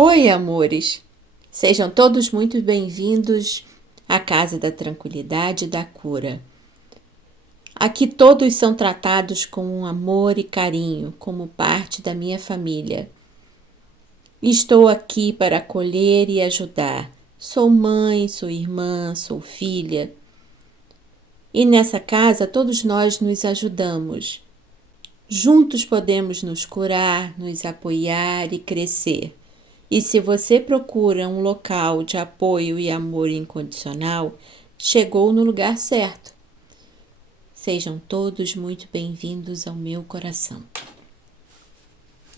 Oi, amores! Sejam todos muito bem-vindos à Casa da Tranquilidade e da Cura. Aqui todos são tratados com amor e carinho, como parte da minha família. Estou aqui para acolher e ajudar. Sou mãe, sou irmã, sou filha. E nessa casa todos nós nos ajudamos. Juntos podemos nos curar, nos apoiar e crescer. E se você procura um local de apoio e amor incondicional, chegou no lugar certo. Sejam todos muito bem-vindos ao meu coração.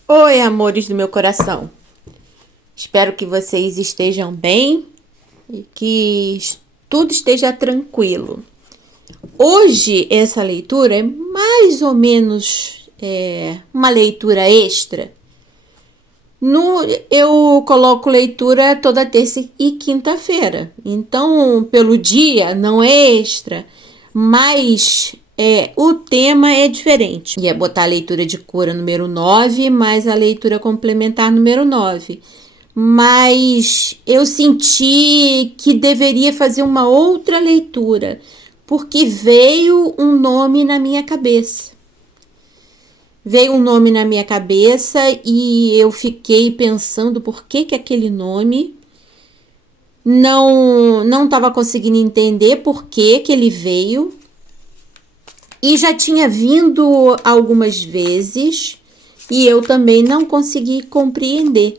Oi, amores do meu coração. Espero que vocês estejam bem e que tudo esteja tranquilo. Hoje, essa leitura é mais ou menos uma leitura extra. Eu coloco leitura toda terça e quinta-feira. Então, pelo dia, não é extra, mas o tema é diferente. Ia botar a leitura de cura número 9, mais a leitura complementar número 9. Mas eu senti que deveria fazer uma outra leitura, porque veio um nome na minha cabeça. Veio um nome na minha cabeça e eu fiquei pensando por que aquele nome não estava conseguindo entender por que ele veio. E já tinha vindo algumas vezes e eu também não consegui compreender.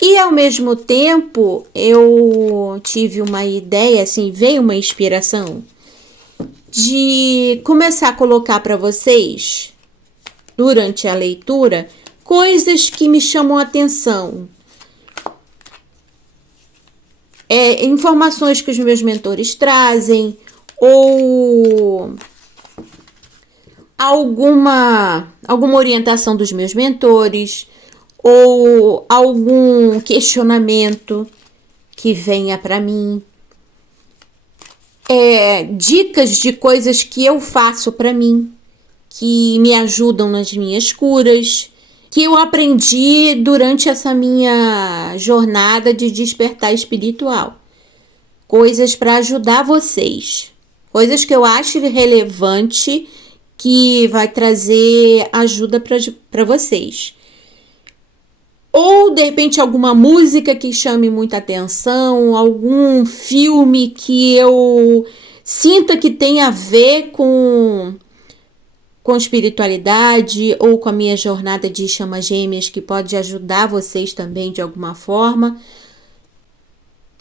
E ao mesmo tempo eu tive uma ideia, assim, veio uma inspiração de começar a colocar para vocês, durante a leitura, coisas que me chamam a atenção. Informações que os meus mentores trazem, ou alguma orientação dos meus mentores, ou algum questionamento que venha para mim. Dicas de coisas que eu faço para mim, que me ajudam nas minhas curas, que eu aprendi durante essa minha jornada de despertar espiritual. Coisas para ajudar vocês. Coisas que eu acho relevante, que vai trazer ajuda para vocês. Ou, de repente, alguma música que chame muita atenção, algum filme que eu sinta que tem a ver com espiritualidade ou com a minha jornada de chamas gêmeas, que pode ajudar vocês também de alguma forma.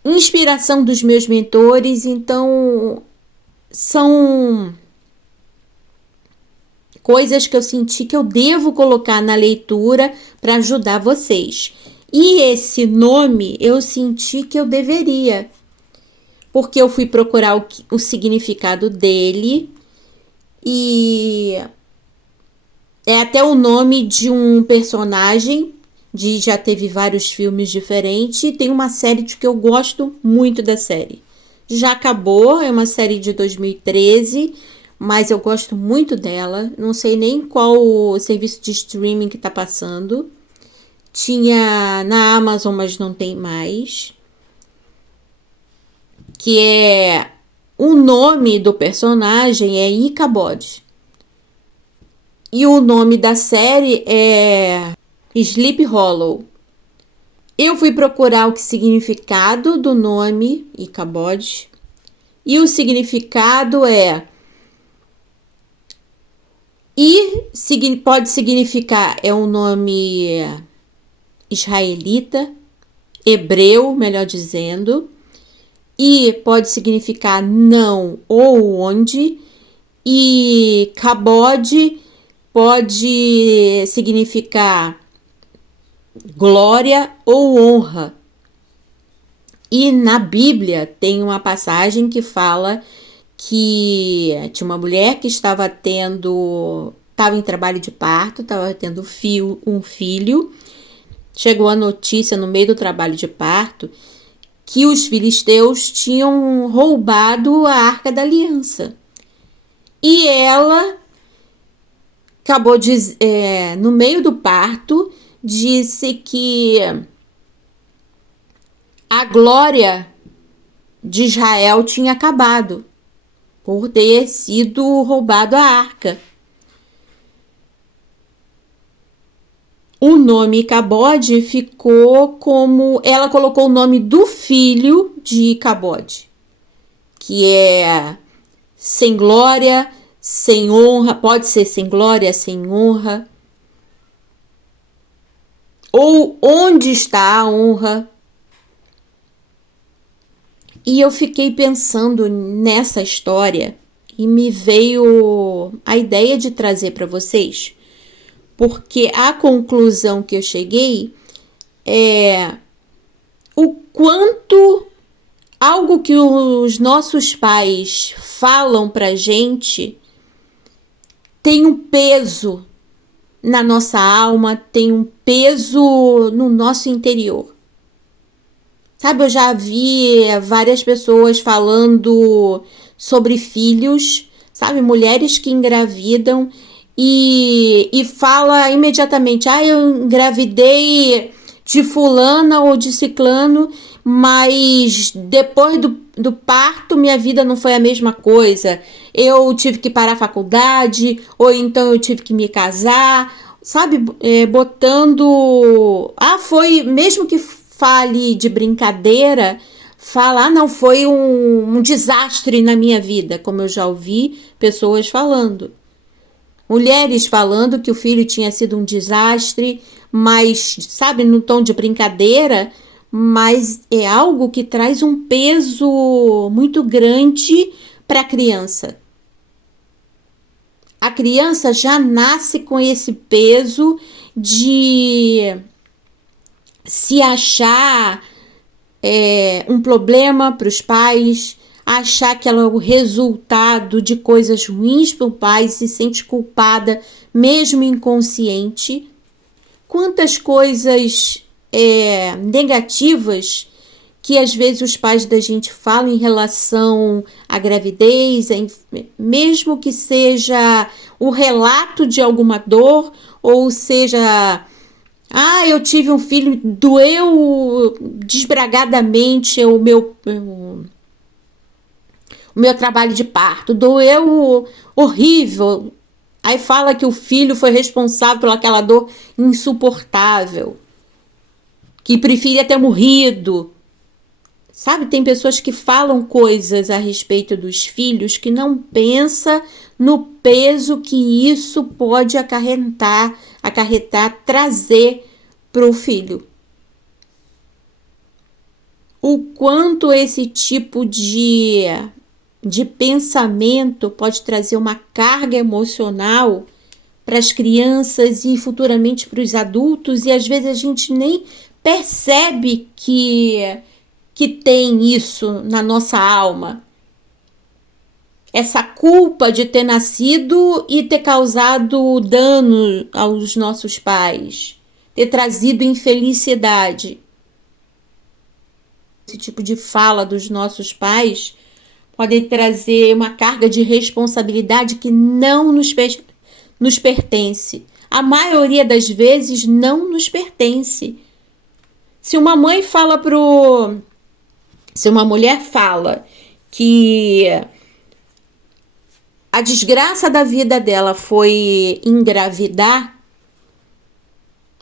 Inspiração dos meus mentores, então são coisas que eu senti que eu devo colocar na leitura para ajudar vocês. E esse nome eu senti que eu deveria, porque eu fui procurar o significado dele. E é até o nome de um personagem, já teve vários filmes diferentes, e tem uma série que eu gosto muito da série. Já acabou, é uma série de 2013, mas eu gosto muito dela. Não sei nem qual o serviço de streaming que tá passando. Tinha na Amazon, mas não tem mais. Que é... O nome do personagem é Ichabod. E o nome da série é Sleep Hollow. Eu fui procurar o significado do nome Ichabod. E o significado pode significar, é um nome israelita, hebreu, melhor dizendo. E pode significar não ou onde. E Kabod pode significar glória ou honra. E na Bíblia tem uma passagem que fala que tinha uma mulher que estava em trabalho de parto, estava tendo um filho. Chegou a notícia no meio do trabalho de parto que os filisteus tinham roubado a Arca da Aliança. E ela acabou no meio do parto disse que a glória de Israel tinha acabado por ter sido roubado a arca. O nome Icabode ficou como... Ela colocou o nome do filho de Icabode, que é sem glória, sem honra. Pode ser sem glória, sem honra. Ou onde está a honra? E eu fiquei pensando nessa história e me veio a ideia de trazer para vocês, porque a conclusão que eu cheguei é o quanto algo que os nossos pais falam pra gente tem um peso na nossa alma, tem um peso no nosso interior. Sabe, eu já vi várias pessoas falando sobre filhos, sabe, mulheres que engravidam e fala imediatamente, eu engravidei de fulana ou de ciclano, mas depois do parto minha vida não foi a mesma coisa. Eu tive que parar a faculdade, ou então eu tive que me casar, sabe, botando... foi, mesmo que fale de brincadeira, fala, não, foi um desastre na minha vida, como eu já ouvi pessoas falando. Mulheres falando que o filho tinha sido um desastre, mas, sabe, no tom de brincadeira, mas é algo que traz um peso muito grande para a criança. A criança já nasce com esse peso de se achar um problema para os pais, achar que ela é o resultado de coisas ruins para o pai, se sente culpada, mesmo inconsciente. Quantas coisas negativas que às vezes os pais da gente falam em relação à gravidez, mesmo que seja o relato de alguma dor, ou seja... eu tive um filho, doeu desbragadamente o meu trabalho de parto, doeu horrível. Aí fala que o filho foi responsável por aquela dor insuportável, que preferia ter morrido. Sabe, tem pessoas que falam coisas a respeito dos filhos que não pensam no peso que isso pode acarretar, trazer para o filho. O quanto esse tipo de pensamento pode trazer uma carga emocional para as crianças e futuramente para os adultos, e às vezes a gente nem percebe que tem isso na nossa alma. Essa culpa de ter nascido e ter causado dano aos nossos pais, ter trazido infelicidade. Esse tipo de fala dos nossos pais pode trazer uma carga de responsabilidade que não nos pertence. A maioria das vezes não nos pertence. Se uma mulher fala que a desgraça da vida dela foi engravidar,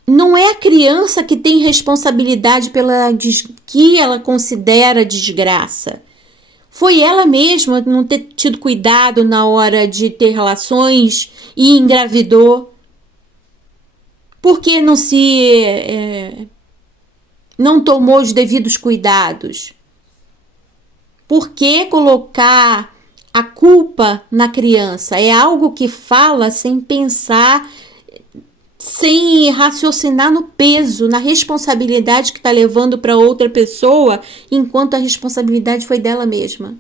não é a criança que tem responsabilidade pela que ela considera desgraça. Foi ela mesma não ter tido cuidado na hora de ter relações e engravidou. Por que não tomou os devidos cuidados? Por que colocar a culpa na criança? É algo que fala sem pensar, sem raciocinar no peso, na responsabilidade que está levando para outra pessoa, enquanto a responsabilidade foi dela mesma.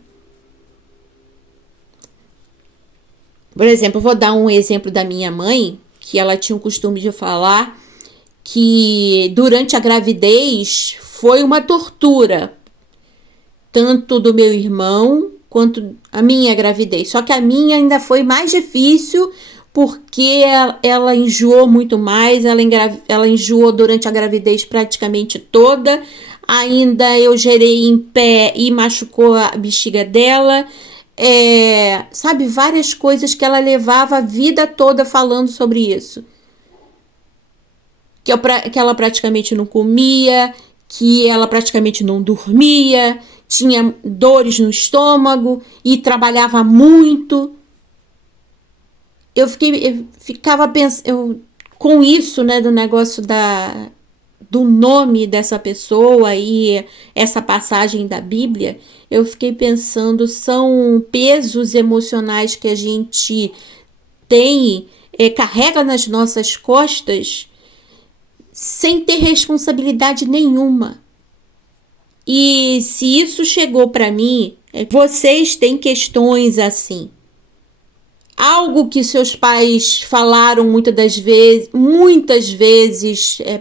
Por exemplo, eu vou dar um exemplo da minha mãe, que ela tinha o costume de falar que durante a gravidez foi uma tortura, tanto do meu irmão quanto a minha gravidez. Só que a minha ainda foi mais difícil, porque ela enjoou muito mais, ela enjoou durante a gravidez praticamente toda, ainda eu gerei em pé e machucou a bexiga dela, sabe, várias coisas que ela levava a vida toda falando sobre isso. Que ela praticamente não comia, que ela praticamente não dormia, tinha dores no estômago e trabalhava muito. Eu ficava pensando com isso, né, do negócio do nome dessa pessoa e essa passagem da Bíblia, eu fiquei pensando, são pesos emocionais que a gente tem, carrega nas nossas costas sem ter responsabilidade nenhuma. E se isso chegou para mim, vocês têm questões assim. Algo que seus pais falaram muitas vezes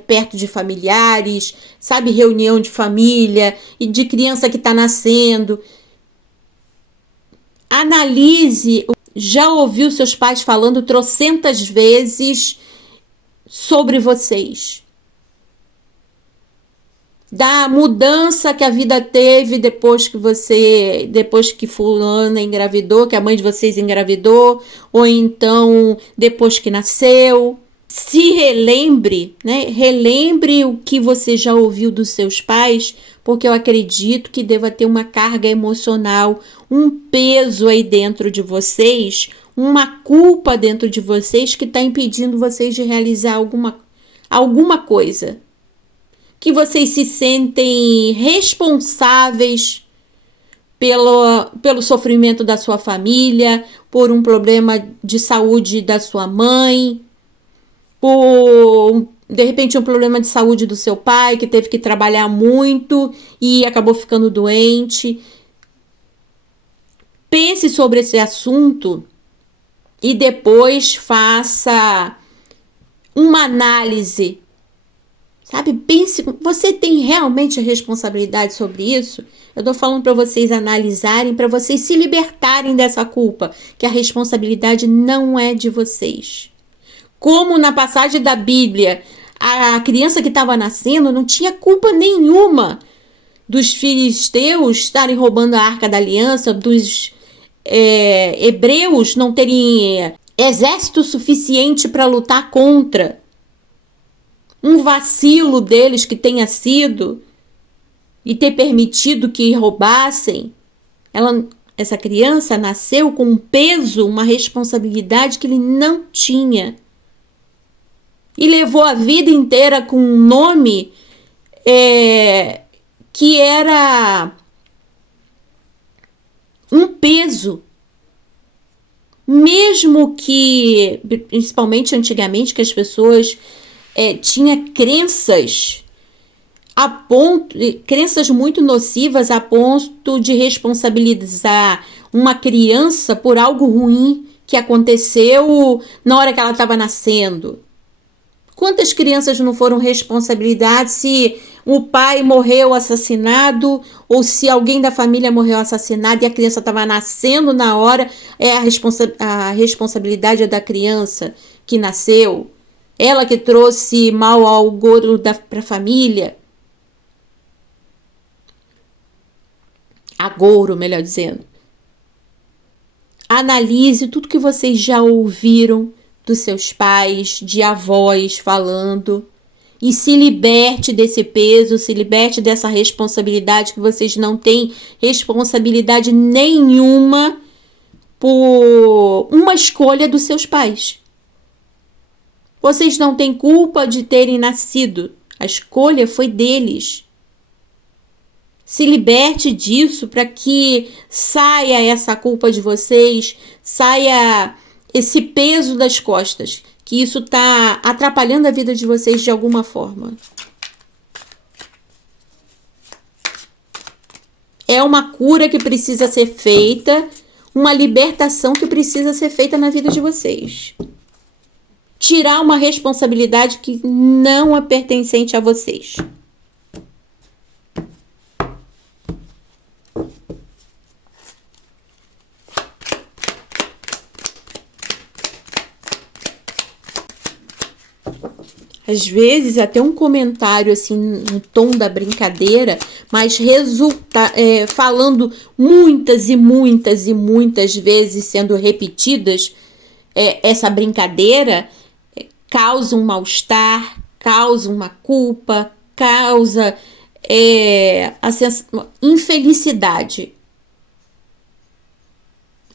perto de familiares, sabe, reunião de família e de criança que está nascendo. Analise, já ouviu seus pais falando trocentas vezes sobre vocês. Da mudança que a vida teve depois que fulana engravidou, que a mãe de vocês engravidou, ou então depois que nasceu. Se relembre, né? Relembre o que você já ouviu dos seus pais, porque eu acredito que deva ter uma carga emocional, um peso aí dentro de vocês, uma culpa dentro de vocês que está impedindo vocês de realizar alguma coisa. Que vocês se sentem responsáveis pelo sofrimento da sua família, por um problema de saúde da sua mãe, por, de repente, um problema de saúde do seu pai, que teve que trabalhar muito e acabou ficando doente. Pense sobre esse assunto e depois faça uma análise. Sabe, pense, você tem realmente a responsabilidade sobre isso? Eu tô falando para vocês analisarem, para vocês se libertarem dessa culpa, que a responsabilidade não é de vocês. Como na passagem da Bíblia, a criança que estava nascendo não tinha culpa nenhuma dos filisteus estarem roubando a Arca da Aliança, dos hebreus não terem exército suficiente para lutar contra. Um vacilo deles que tenha sido e ter permitido que roubassem. Essa criança nasceu com um peso, uma responsabilidade que ele não tinha. E levou a vida inteira com um nome que era um peso. Mesmo que, principalmente antigamente, que as pessoas tinha crenças crenças muito nocivas a ponto de responsabilizar uma criança por algo ruim que aconteceu na hora que ela estava nascendo. Quantas crianças não foram responsabilizadas se o pai morreu assassinado ou se alguém da família morreu assassinado e a criança estava nascendo na hora, a responsabilidade é da criança que nasceu. Ela que trouxe mal ao agouro para a família. Agouro, melhor dizendo. Analise tudo que vocês já ouviram dos seus pais, de avós falando. E se liberte desse peso, se liberte dessa responsabilidade, que vocês não têm responsabilidade nenhuma por uma escolha dos seus pais. Vocês não têm culpa de terem nascido. A escolha foi deles. Se liberte disso para que saia essa culpa de vocês, saia esse peso das costas, que isso está atrapalhando a vida de vocês de alguma forma. É uma cura que precisa ser feita, uma libertação que precisa ser feita na vida de vocês. Tirar uma responsabilidade que não é pertencente a vocês. às vezes até um comentário assim no tom da brincadeira, mas falando muitas e muitas e muitas vezes sendo repetidas, essa brincadeira causa um mal-estar, causa uma culpa, causa infelicidade.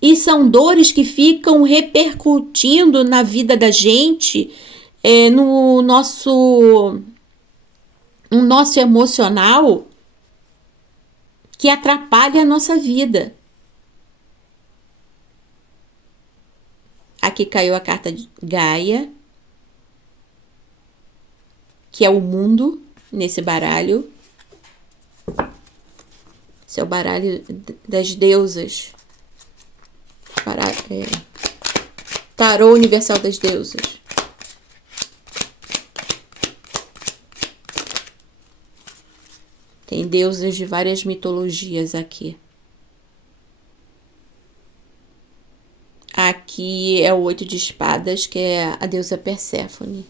E são dores que ficam repercutindo na vida da gente, no nosso emocional, que atrapalha a nossa vida. Aqui caiu a carta de Gaia, que é o mundo nesse baralho. Esse é o baralho das deusas. Tarô Universal das Deusas. Tem deusas de várias mitologias aqui. Aqui é o 8 de espadas, que é a deusa Perséfone.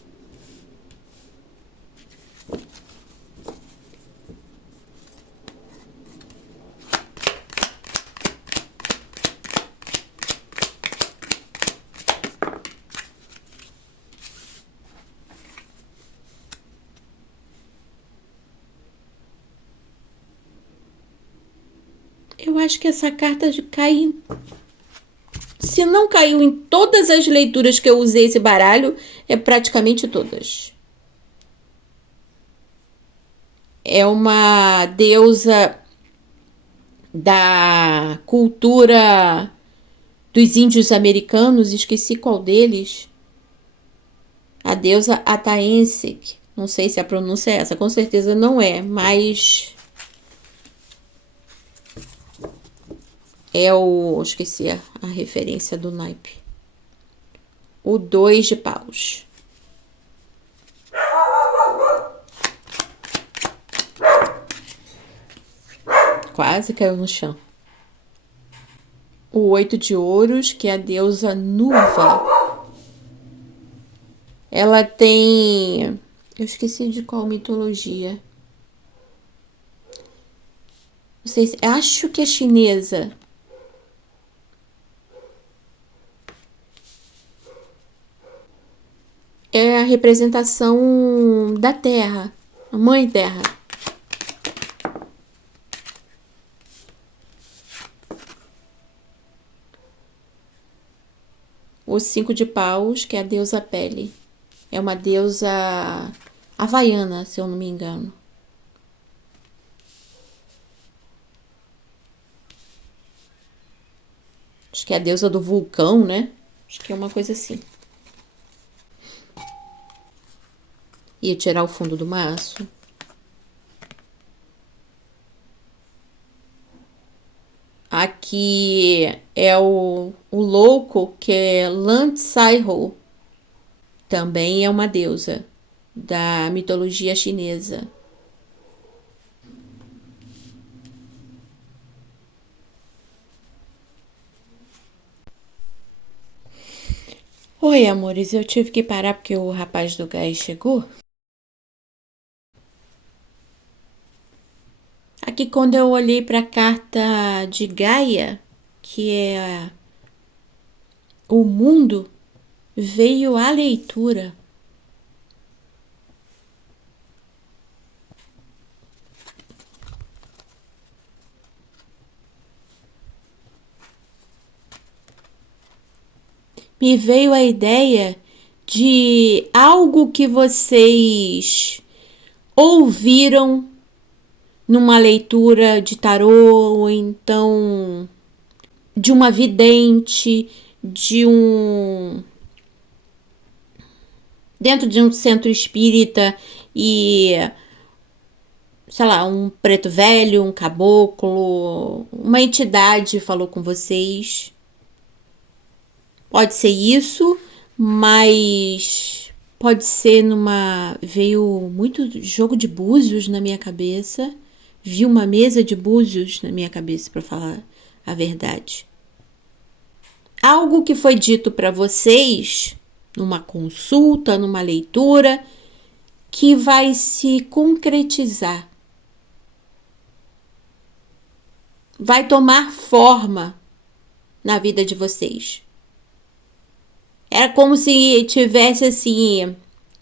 Eu acho que essa carta cai. Se não caiu em todas as leituras que eu usei esse baralho, é praticamente todas. É uma deusa da cultura dos índios americanos, esqueci qual deles. A deusa Ataensek. Não sei se a pronúncia é essa, com certeza não é, mas esqueci a referência do naipe. O 2 de paus. Quase caiu no chão. O 8 de ouros, que é a deusa Nuva. Ela tem... Eu esqueci de qual mitologia. Não sei se... Acho que é chinesa. É a representação da Terra. A Mãe Terra. O 5 de paus, que é a deusa Pele. É uma deusa havaiana, se eu não me engano. Acho que é a deusa do vulcão, né? Acho que é uma coisa assim. Ia tirar o fundo do maço. Aqui é o louco, que é Lan Sai-ho. Também é uma deusa da mitologia chinesa. Oi, amores, eu tive que parar porque o rapaz do gás chegou. Aqui, quando eu olhei para a carta de Gaia, que é o mundo, veio a leitura. Me veio a ideia de algo que vocês ouviram numa leitura de tarô, ou então de uma vidente, dentro de um centro espírita, e sei lá, um preto velho, um caboclo, uma entidade falou com vocês. Pode ser isso, mas pode ser veio muito jogo de búzios na minha cabeça. Vi uma mesa de búzios na minha cabeça, para falar a verdade. Algo que foi dito para vocês numa consulta, numa leitura, que vai se concretizar, vai tomar forma na vida de vocês. Era como se tivesse assim,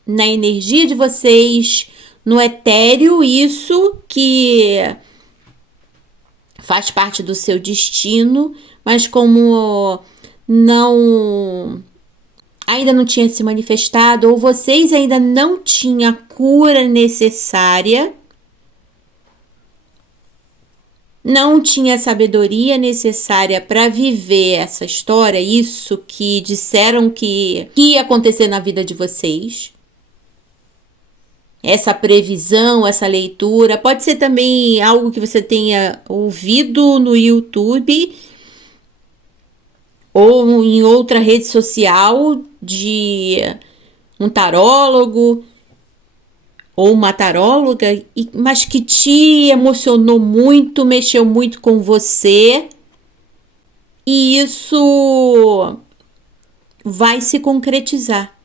na energia de vocês, no etéreo, isso que faz parte do seu destino, mas como ainda não tinha se manifestado, ou vocês ainda não tinham a cura necessária, não tinha a sabedoria necessária para viver essa história, isso que disseram que ia acontecer na vida de vocês. Essa previsão, essa leitura, pode ser também algo que você tenha ouvido no YouTube ou em outra rede social de um tarólogo ou uma taróloga, mas que te emocionou muito, mexeu muito com você, e isso vai se concretizar.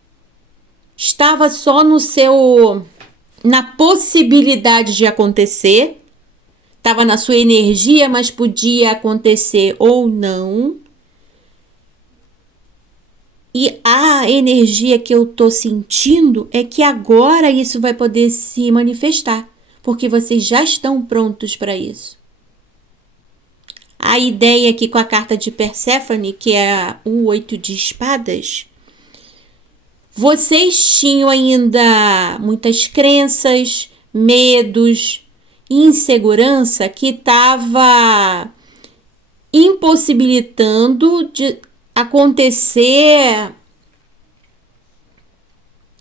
Estava só na possibilidade de acontecer, estava na sua energia, mas podia acontecer ou não. E a energia que eu tô sentindo é que agora isso vai poder se manifestar, porque vocês já estão prontos para isso. A ideia aqui com a carta de Perséfone, que é o 8 de espadas, vocês tinham ainda muitas crenças, medos, insegurança que estava impossibilitando de acontecer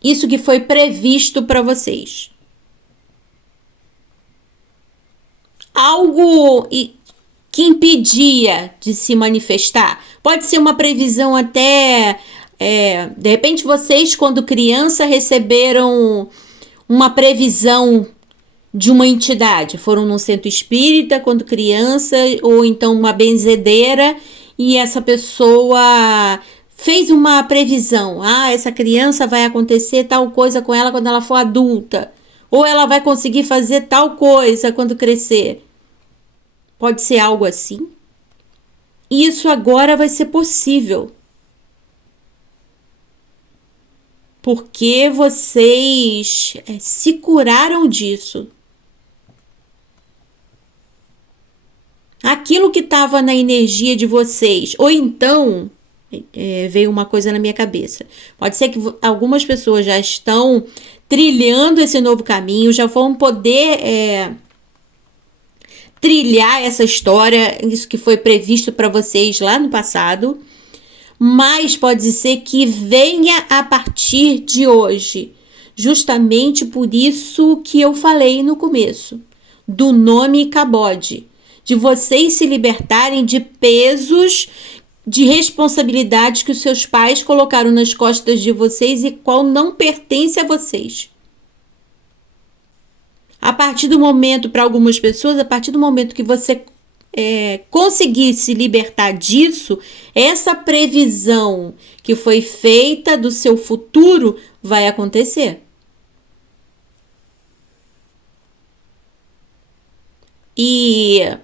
isso que foi previsto para vocês. Algo que impedia de se manifestar. Pode ser uma previsão até... de repente vocês, quando criança, receberam uma previsão de uma entidade. Foram num centro espírita quando criança, ou então uma benzedeira, e essa pessoa fez uma previsão. Essa criança vai acontecer tal coisa com ela quando ela for adulta. Ou ela vai conseguir fazer tal coisa quando crescer. Pode ser algo assim. Isso agora vai ser possível. Porque vocês se curaram disso. Aquilo que estava na energia de vocês, ou então, veio uma coisa na minha cabeça. Pode ser que algumas pessoas já estão trilhando esse novo caminho, já vão poder trilhar essa história, isso que foi previsto para vocês lá no passado, mas pode ser que venha a partir de hoje, justamente por isso que eu falei no começo, do nome Cabode. De vocês se libertarem de pesos, de responsabilidades que os seus pais colocaram nas costas de vocês e qual não pertence a vocês. A partir do momento, para algumas pessoas, a partir do momento que você conseguir se libertar disso, essa previsão que foi feita do seu futuro vai acontecer. E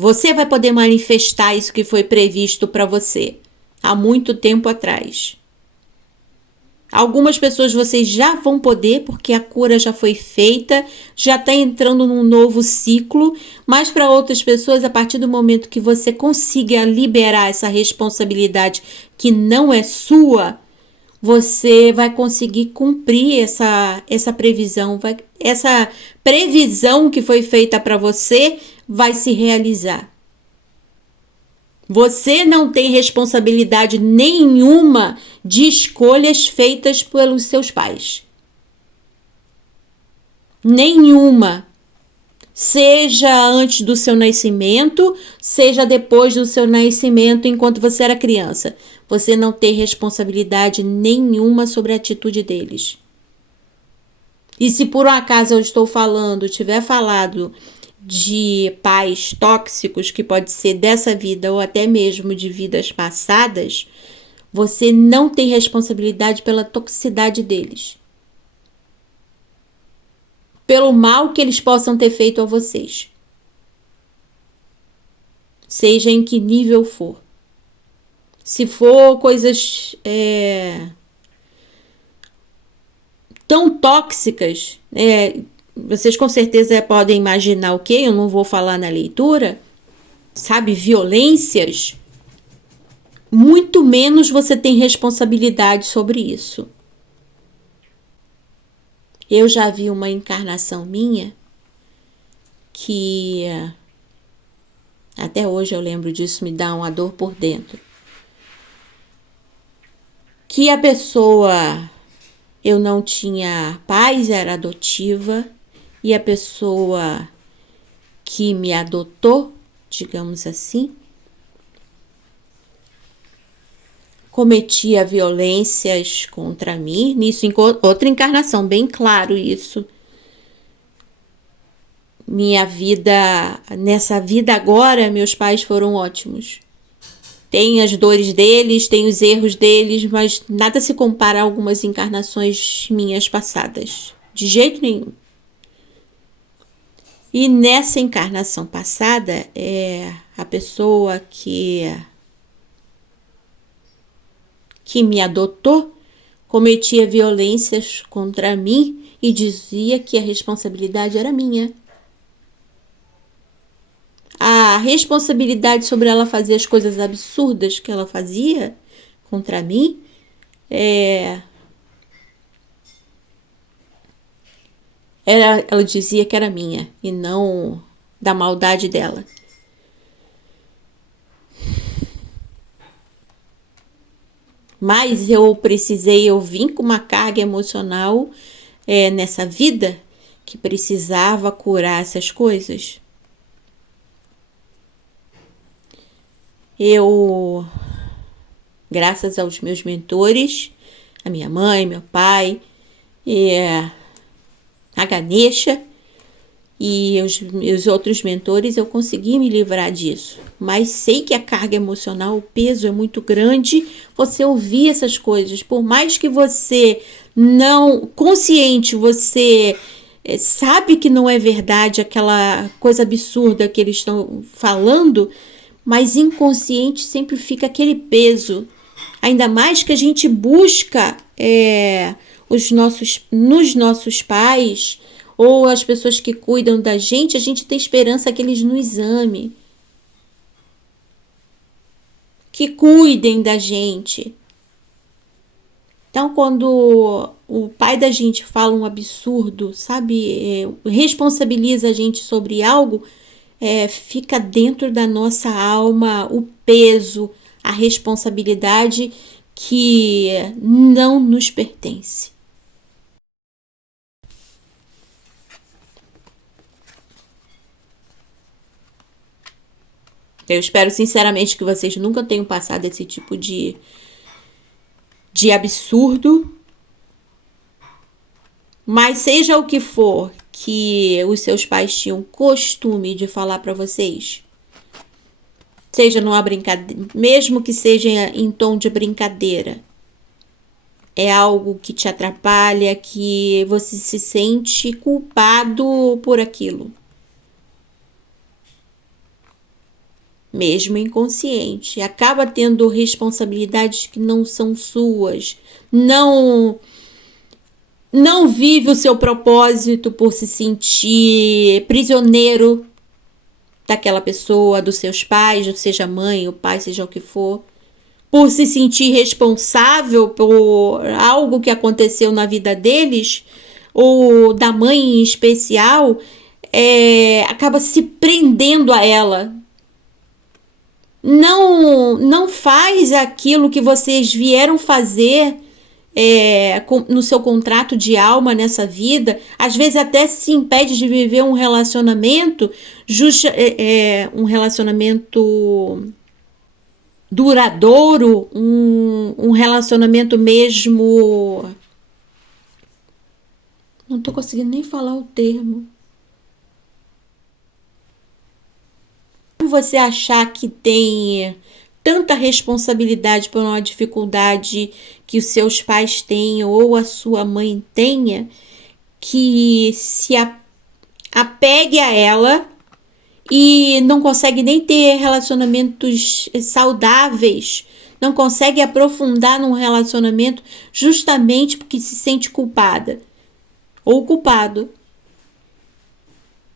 você vai poder manifestar isso que foi previsto para você há muito tempo atrás. Algumas pessoas vocês já vão poder, porque a cura já foi feita, já está entrando num novo ciclo, mas para outras pessoas, a partir do momento que você consiga liberar essa responsabilidade que não é sua, você vai conseguir cumprir essa previsão, essa previsão que foi feita para você vai se realizar. Você não tem responsabilidade nenhuma de escolhas feitas pelos seus pais. Nenhuma. Seja antes do seu nascimento, seja depois do seu nascimento, enquanto você era criança. Você não tem responsabilidade nenhuma sobre a atitude deles. E se por um acaso eu tiver falado de pais tóxicos, que pode ser dessa vida ou até mesmo de vidas passadas, você não tem responsabilidade pela toxicidade deles. pelo mal que eles possam ter feito a vocês. Seja em que nível for. Se for coisas tão tóxicas, vocês com certeza podem imaginar o que eu não vou falar na leitura, sabe, violências, muito menos você tem responsabilidade sobre isso. Eu já vi uma encarnação minha que até hoje eu lembro disso, me dá uma dor por dentro. Que a pessoa, eu não tinha pais, era adotiva, e a pessoa que me adotou, digamos assim, cometia violências contra mim, nisso em outra encarnação, bem claro isso. Minha vida, nessa vida agora, meus pais foram ótimos. Tem as dores deles, tem os erros deles, mas nada se compara a algumas encarnações minhas passadas. De jeito nenhum. E nessa encarnação passada, a pessoa que me adotou cometia violências contra mim e dizia que a responsabilidade era minha. A responsabilidade sobre ela fazer as coisas absurdas que ela fazia contra mim ela dizia que era minha e não da maldade dela. Mas eu vim com uma carga emocional nessa vida que precisava curar essas coisas. Eu, graças aos meus mentores, a minha mãe, meu pai, a Ganesha e os outros mentores, eu consegui me livrar disso. Mas sei que a carga emocional, o peso é muito grande você ouvir essas coisas. Por mais que você não, consciente, você sabe que não é verdade aquela coisa absurda que eles estão falando, mas inconsciente sempre fica aquele peso. Ainda mais que a gente busca nos nossos pais ou as pessoas que cuidam da gente, a gente tem esperança que eles nos amem, que cuidem da gente. Então, quando o pai da gente fala um absurdo, sabe, responsabiliza a gente sobre algo, fica dentro da nossa alma o peso, a responsabilidade que não nos pertence. Eu espero sinceramente que vocês nunca tenham passado esse tipo de absurdo. Mas seja o que for que os seus pais tinham costume de falar para vocês, seja numa brincadeira, mesmo que seja em tom de brincadeira, é algo que te atrapalha, que você se sente culpado por aquilo. Mesmo inconsciente, acaba tendo responsabilidades que não são suas, não vive o seu propósito por se sentir prisioneiro daquela pessoa, dos seus pais, seja mãe ou pai, seja o que for, por se sentir responsável por algo que aconteceu na vida deles, ou da mãe em especial, acaba se prendendo a ela. Não faz aquilo que vocês vieram fazer no seu contrato de alma nessa vida. Às vezes até se impede de viver um relacionamento, um relacionamento duradouro, um relacionamento mesmo... Não tô conseguindo nem falar o termo. Você achar que tem tanta responsabilidade por uma dificuldade que os seus pais tenham ou a sua mãe tenha, que se apegue a ela e não consegue nem ter relacionamentos saudáveis, não consegue aprofundar num relacionamento justamente porque se sente culpada ou culpado.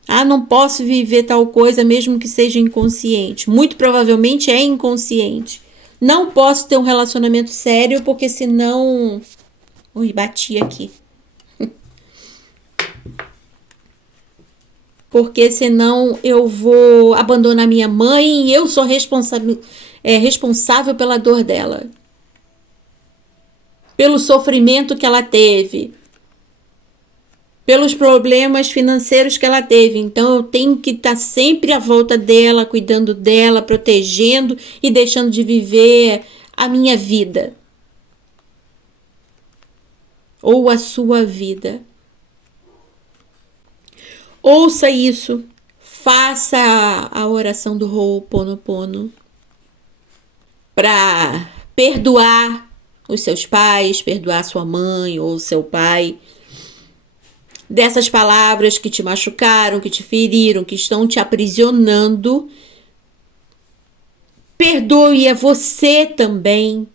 Ah, não posso viver tal coisa mesmo que seja inconsciente. Muito provavelmente é inconsciente. Não posso ter um relacionamento sério porque senão... Ui, bati aqui. Porque senão eu vou abandonar minha mãe e eu sou responsável pela dor dela. Pelo sofrimento que ela teve. Pelos problemas financeiros que ela teve. Então eu tenho que estar sempre à volta dela, cuidando dela, protegendo e deixando de viver a minha vida. Ou a sua vida. Ouça isso. Faça a oração do Ho'oponopono para perdoar os seus pais, perdoar sua mãe ou seu pai dessas palavras que te machucaram, que te feriram, que estão te aprisionando. Perdoe a você também.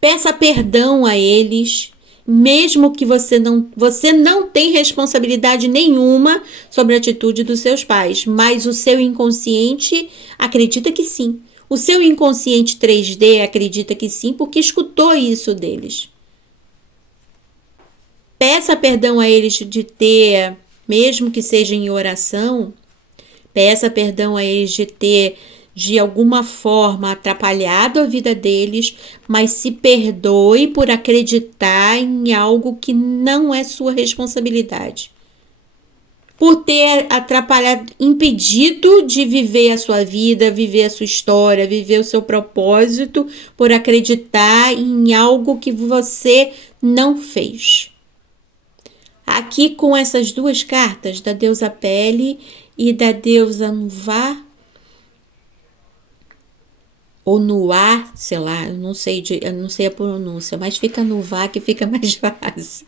Peça perdão a eles. Mesmo que você não tem responsabilidade nenhuma sobre a atitude dos seus pais, mas o seu inconsciente acredita que sim. O seu inconsciente 3D acredita que sim, porque escutou isso deles. Peça perdão a eles de ter, mesmo que seja em oração, peça perdão a eles de ter de alguma forma atrapalhado a vida deles, mas se perdoe por acreditar em algo que não é sua responsabilidade. Por ter atrapalhado, impedido de viver a sua vida, viver a sua história, viver o seu propósito, por acreditar em algo que você não fez. Aqui com essas duas cartas, da deusa Pele e da deusa Nuvá, ou Nuá, sei lá, eu não sei a pronúncia, mas fica Nuvá que fica mais fácil.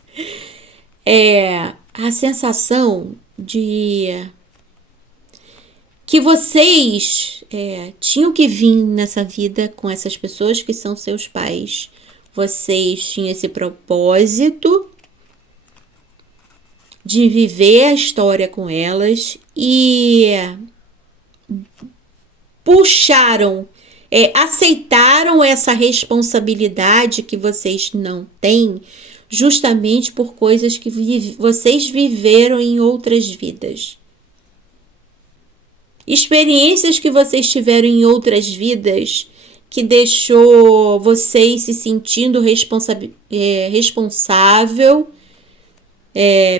A sensação de que vocês tinham que vir nessa vida com essas pessoas que são seus pais. Vocês tinham esse propósito de viver a história com elas e puxaram, aceitaram essa responsabilidade que vocês não têm, justamente por coisas que vocês viveram em outras vidas. Experiências que vocês tiveram em outras vidas que deixou vocês se sentindo responsável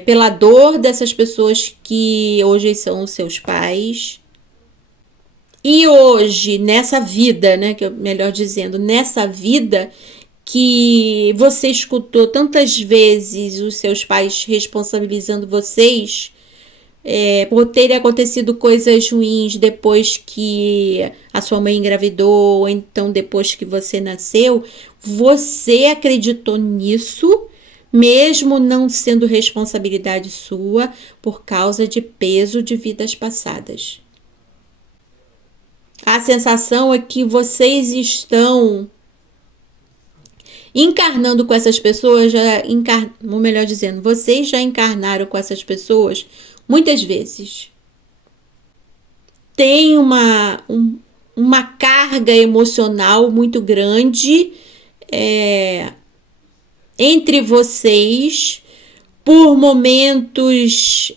pela dor dessas pessoas que hoje são os seus pais. E hoje, nessa vida, né, melhor dizendo, nessa vida que você escutou tantas vezes os seus pais responsabilizando vocês por terem acontecido coisas ruins depois que a sua mãe engravidou, ou então depois que você nasceu, você acreditou nisso, mesmo não sendo responsabilidade sua, por causa de peso de vidas passadas. A sensação é que vocês estão encarnando com essas pessoas, ou melhor dizendo, vocês já encarnaram com essas pessoas muitas vezes. Tem uma carga emocional muito grande entre vocês por momentos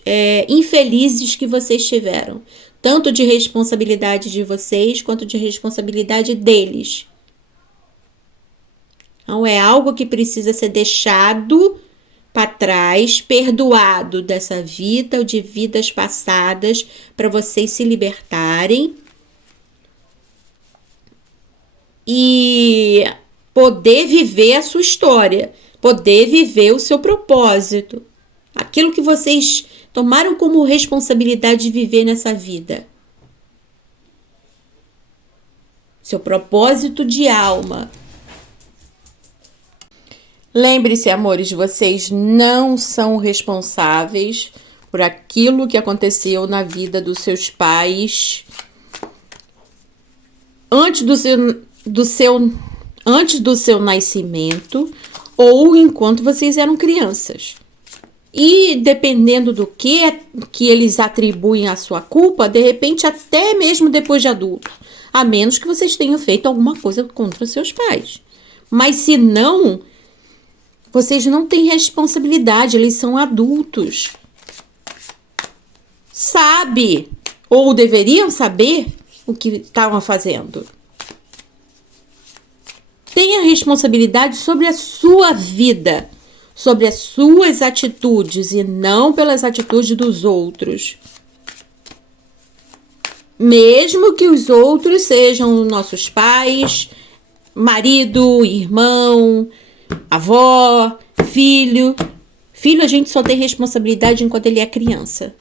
infelizes que vocês tiveram. Tanto de responsabilidade de vocês, quanto de responsabilidade deles. Então, é algo que precisa ser deixado para trás, perdoado dessa vida ou de vidas passadas, para vocês se libertarem e poder viver a sua história, poder viver o seu propósito. Aquilo que vocês tomaram como responsabilidade de viver nessa vida. Seu propósito de alma. Lembre-se, amores, vocês não são responsáveis por aquilo que aconteceu na vida dos seus pais antes antes do seu nascimento ou enquanto vocês eram crianças. E dependendo do que eles atribuem a sua culpa, de repente até mesmo depois de adulto, a menos que vocês tenham feito alguma coisa contra seus pais. Mas se não, vocês não têm responsabilidade, eles são adultos. Sabe, ou deveriam saber o que estavam fazendo. Tenha responsabilidade sobre a sua vida, sobre as suas atitudes e não pelas atitudes dos outros. Mesmo que os outros sejam nossos pais, marido, irmão, avó, filho. Filho, a gente só tem responsabilidade enquanto ele é criança.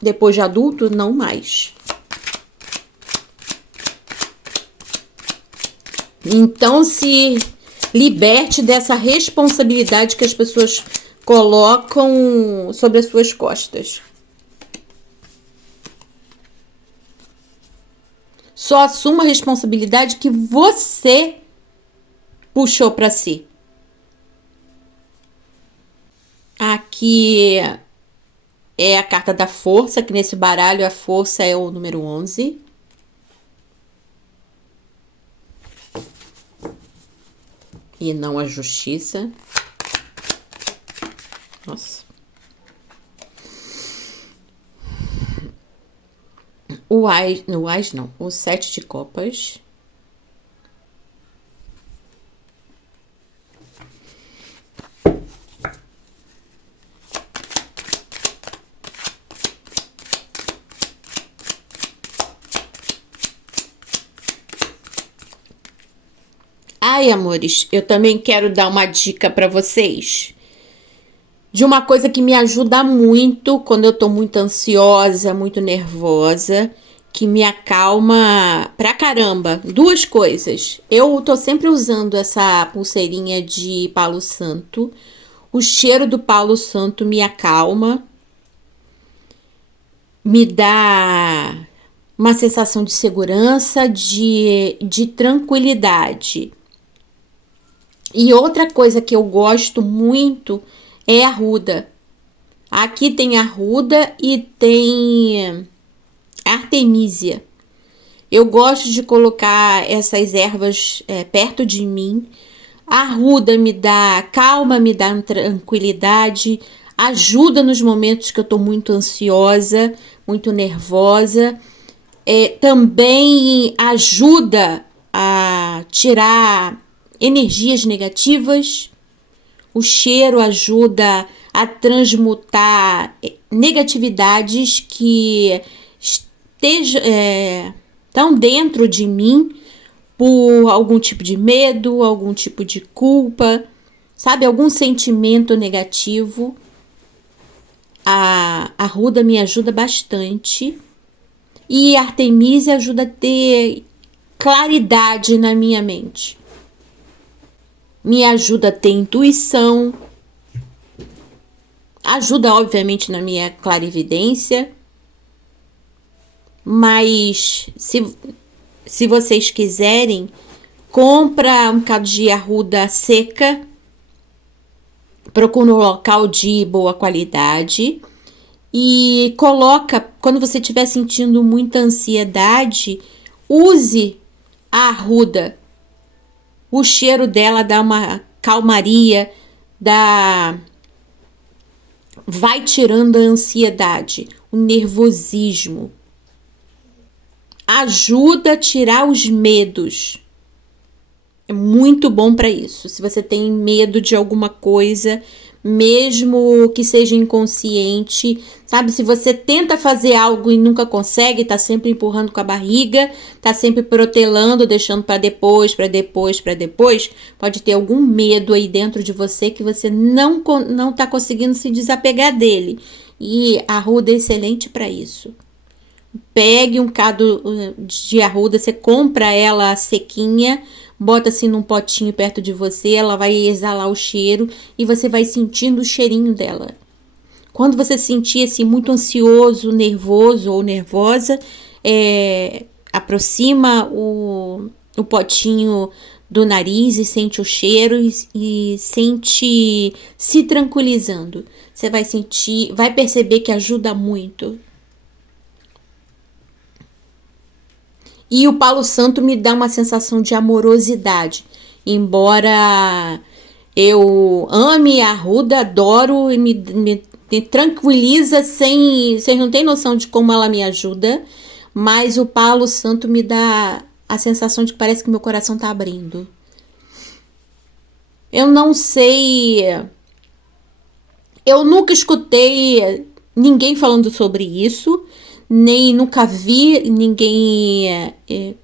Depois de adulto, não mais. Então, se liberte dessa responsabilidade que as pessoas colocam sobre as suas costas. Só assuma a responsabilidade que você puxou para si. Aqui é a carta da força, que nesse baralho a força é o número 11. E não a justiça. Nossa. O 7 de copas. Ai, amores, eu também quero dar uma dica para vocês de uma coisa que me ajuda muito quando eu tô muito ansiosa, muito nervosa, que me acalma pra caramba. Duas coisas. Eu tô sempre usando essa pulseirinha de Palo Santo. O cheiro do Palo Santo me acalma, me dá uma sensação de segurança, de tranquilidade. E outra coisa que eu gosto muito é a arruda. Aqui tem arruda e tem artemísia. Eu gosto de colocar essas ervas perto de mim. A arruda me dá calma, me dá tranquilidade, ajuda nos momentos que eu estou muito ansiosa, muito nervosa. Também ajuda a tirar energias negativas. O cheiro ajuda a transmutar negatividades que estão dentro de mim por algum tipo de medo, algum tipo de culpa, sabe? Algum sentimento negativo. A arruda me ajuda bastante. E a Artemisia ajuda a ter claridade na minha mente. Me ajuda a ter intuição. Ajuda, obviamente, na minha clarividência. Mas, se vocês quiserem, compra um bocado de arruda seca. Procura um local de boa qualidade. E coloca, quando você estiver sentindo muita ansiedade, use a arruda. O cheiro dela dá uma calmaria, vai tirando a ansiedade, o nervosismo. Ajuda a tirar os medos. É muito bom para isso. Se você tem medo de alguma coisa, mesmo que seja inconsciente, sabe? Se você tenta fazer algo e nunca consegue, tá sempre empurrando com a barriga, tá sempre protelando, deixando para depois, pode ter algum medo aí dentro de você que você não tá conseguindo se desapegar dele. E a arruda é excelente para isso. Pegue um bocado de arruda, você compra ela sequinha, bota assim num potinho perto de você, ela vai exalar o cheiro e você vai sentindo o cheirinho dela. Quando você se sentir assim, muito ansioso, nervoso ou nervosa, aproxima o potinho do nariz e sente o cheiro e sente se tranquilizando. Você vai sentir, vai perceber que ajuda muito. E o Palo Santo me dá uma sensação de amorosidade. Embora eu ame a Ruda, adoro e me tranquiliza sem... Vocês não têm noção de como ela me ajuda. Mas o Palo Santo me dá a sensação de que parece que meu coração tá abrindo. Eu não sei... Eu nunca escutei ninguém falando sobre isso, nem nunca vi ninguém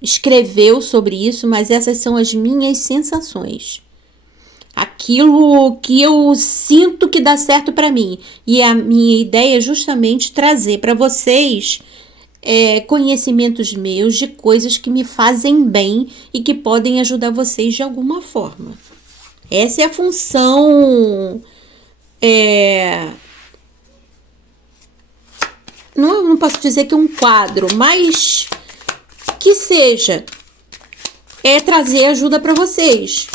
escreveu sobre isso, mas essas são as minhas sensações. Aquilo que eu sinto que dá certo para mim. E a minha ideia é justamente trazer para vocês conhecimentos meus de coisas que me fazem bem e que podem ajudar vocês de alguma forma. Essa é a função... Não posso dizer que é um quadro, mas que seja, trazer ajuda para vocês.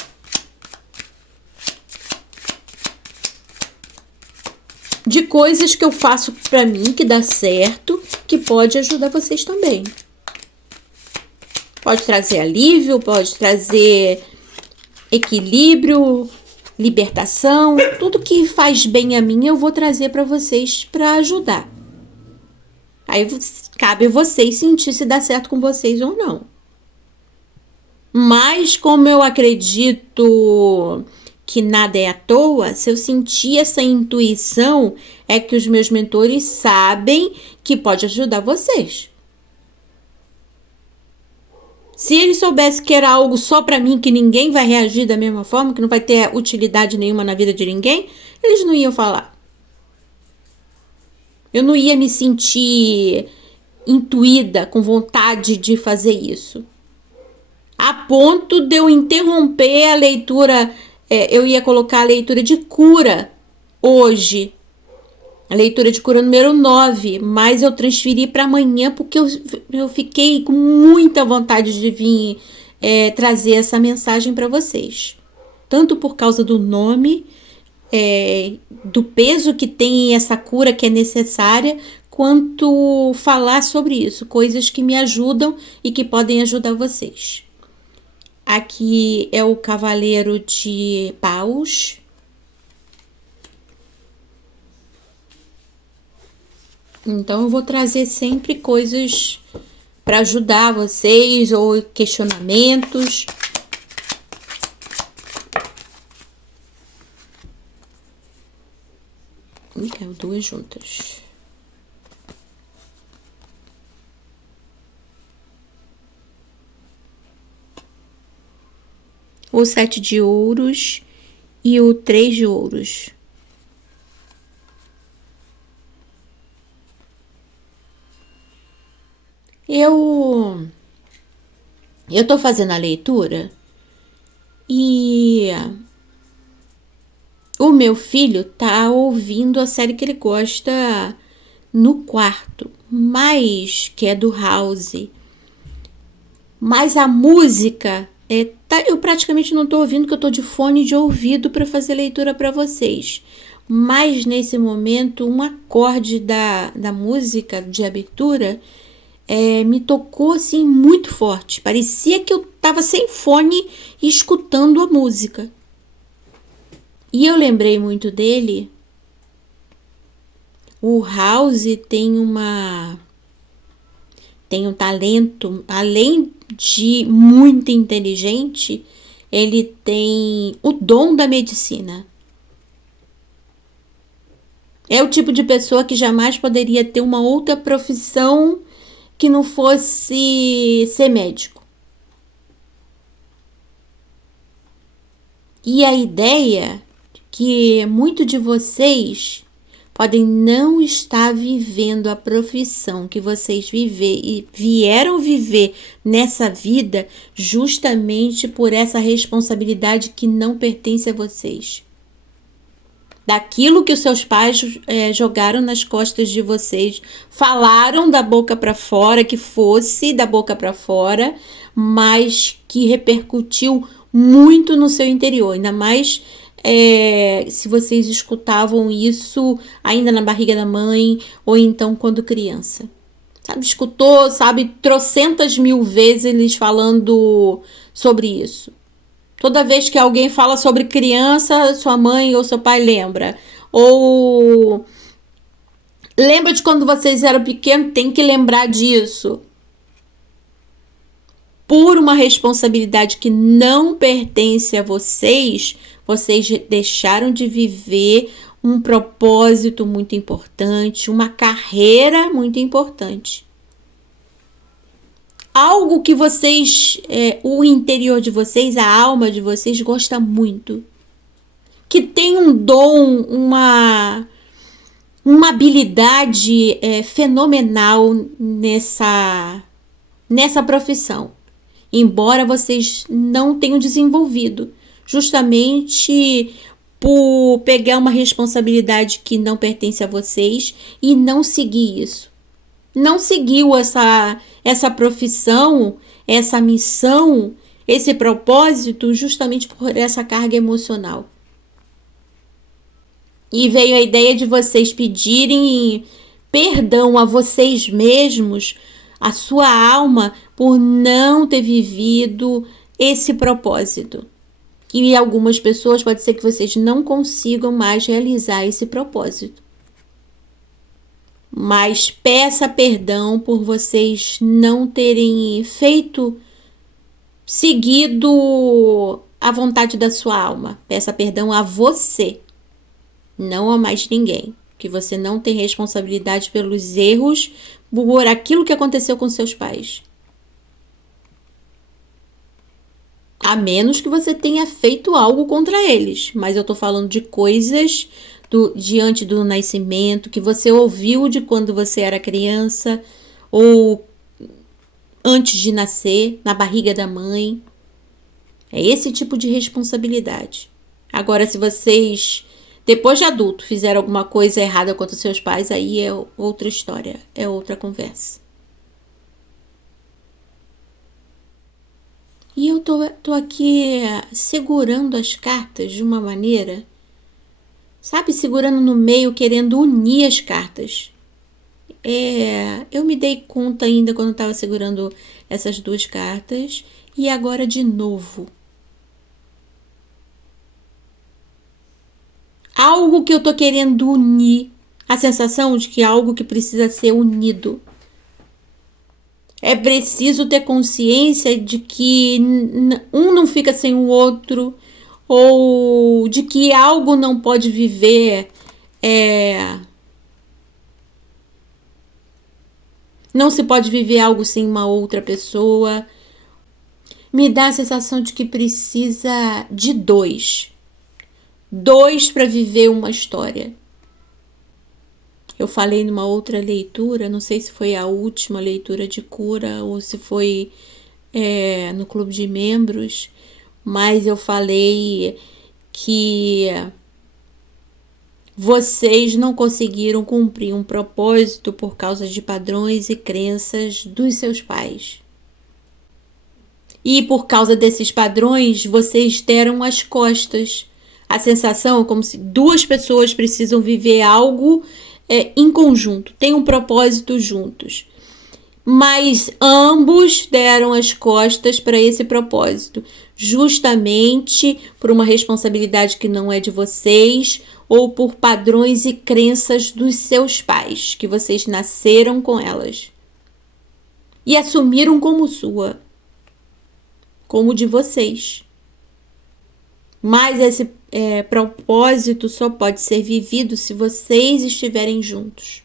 De coisas que eu faço para mim, que dá certo, que pode ajudar vocês também. Pode trazer alívio, pode trazer equilíbrio, libertação, tudo que faz bem a mim eu vou trazer para vocês para ajudar. Aí cabe a vocês sentir se dá certo com vocês ou não. Mas como eu acredito que nada é à toa, se eu sentir essa intuição, é que os meus mentores sabem que pode ajudar vocês. Se eles soubessem que era algo só para mim, que ninguém vai reagir da mesma forma, que não vai ter utilidade nenhuma na vida de ninguém, eles não iam falar. Eu não ia me sentir intuída, com vontade de fazer isso. A ponto de eu interromper a leitura, eu ia colocar a leitura de cura hoje. A leitura de cura número 9, mas eu transferi para amanhã porque eu fiquei com muita vontade de vir trazer essa mensagem para vocês. Tanto por causa do nome, do peso que tem essa cura que é necessária, quanto falar sobre isso, coisas que me ajudam e que podem ajudar vocês. Aqui é o Cavaleiro de Paus. Então eu vou trazer sempre coisas para ajudar vocês ou questionamentos. E caiu duas juntas. O 7 de ouros e o 3 de ouros. Eu tô fazendo a leitura e o meu filho tá ouvindo a série que ele gosta no quarto, mas que é do House. Mas a música eu praticamente não tô ouvindo, porque eu tô de fone de ouvido para fazer leitura para vocês. Mas nesse momento, um acorde da música de abertura me tocou assim muito forte. Parecia que eu tava sem fone e escutando a música. E eu lembrei muito dele. O House tem um talento, além de muito inteligente, ele tem o dom da medicina. É o tipo de pessoa que jamais poderia ter uma outra profissão que não fosse ser médico. E a ideia que muito de vocês podem não estar vivendo a profissão que vocês vieram viver nessa vida justamente por essa responsabilidade que não pertence a vocês. daquilo que os seus pais jogaram nas costas de vocês, falaram da boca para fora, que fosse da boca para fora, mas que repercutiu muito no seu interior, ainda mais se vocês escutavam isso ainda na barriga da mãe ou então quando criança. Sabe, escutou, sabe, trocentas mil vezes eles falando sobre isso. Toda vez que alguém fala sobre criança, sua mãe ou seu pai lembra. Ou lembra de quando vocês eram pequenos, tem que lembrar disso. Por uma responsabilidade que não pertence a vocês, vocês deixaram de viver um propósito muito importante, uma carreira muito importante. Algo que vocês, o interior de vocês, a alma de vocês gosta muito. Que tem um dom, uma habilidade fenomenal nessa profissão. Embora vocês não tenham desenvolvido. Justamente por pegar uma responsabilidade que não pertence a vocês e não seguir isso. Não seguiu essa profissão, essa missão, esse propósito justamente por essa carga emocional. E veio a ideia de vocês pedirem perdão a vocês mesmos, a sua alma, por não ter vivido esse propósito. E algumas pessoas pode ser que vocês não consigam mais realizar esse propósito. Mas peça perdão por vocês não terem seguido a vontade da sua alma. Peça perdão a você, não a mais ninguém. Que você não tem responsabilidade pelos erros, por aquilo que aconteceu com seus pais. A menos que você tenha feito algo contra eles. Mas eu tô falando de coisas diante do nascimento, que você ouviu de quando você era criança, ou antes de nascer, na barriga da mãe. É esse tipo de responsabilidade. Agora, se vocês, depois de adulto, fizeram alguma coisa errada contra seus pais, aí é outra história, é outra conversa. E eu tô aqui segurando as cartas de uma maneira, sabe, segurando no meio, querendo unir as cartas. Eu me dei conta ainda quando estava segurando essas duas cartas, e agora de novo. Algo que eu tô querendo unir, a sensação de que é algo que precisa ser unido. É preciso ter consciência de que um não fica sem o outro, ou de que algo não pode viver, não se pode viver algo sem uma outra pessoa. Me dá a sensação de que precisa de dois para viver uma história. Eu falei numa outra leitura, não sei se foi a última leitura de cura ou se foi no clube de membros, mas eu falei que vocês não conseguiram cumprir um propósito por causa de padrões e crenças dos seus pais. E por causa desses padrões, vocês deram as costas. A sensação é como se duas pessoas precisam viver algo em conjunto, tem um propósito juntos. Mas ambos deram as costas para esse propósito, justamente por uma responsabilidade que não é de vocês ou por padrões e crenças dos seus pais, que vocês nasceram com elas e assumiram como sua, como de vocês. Mas esse propósito só pode ser vivido se vocês estiverem juntos.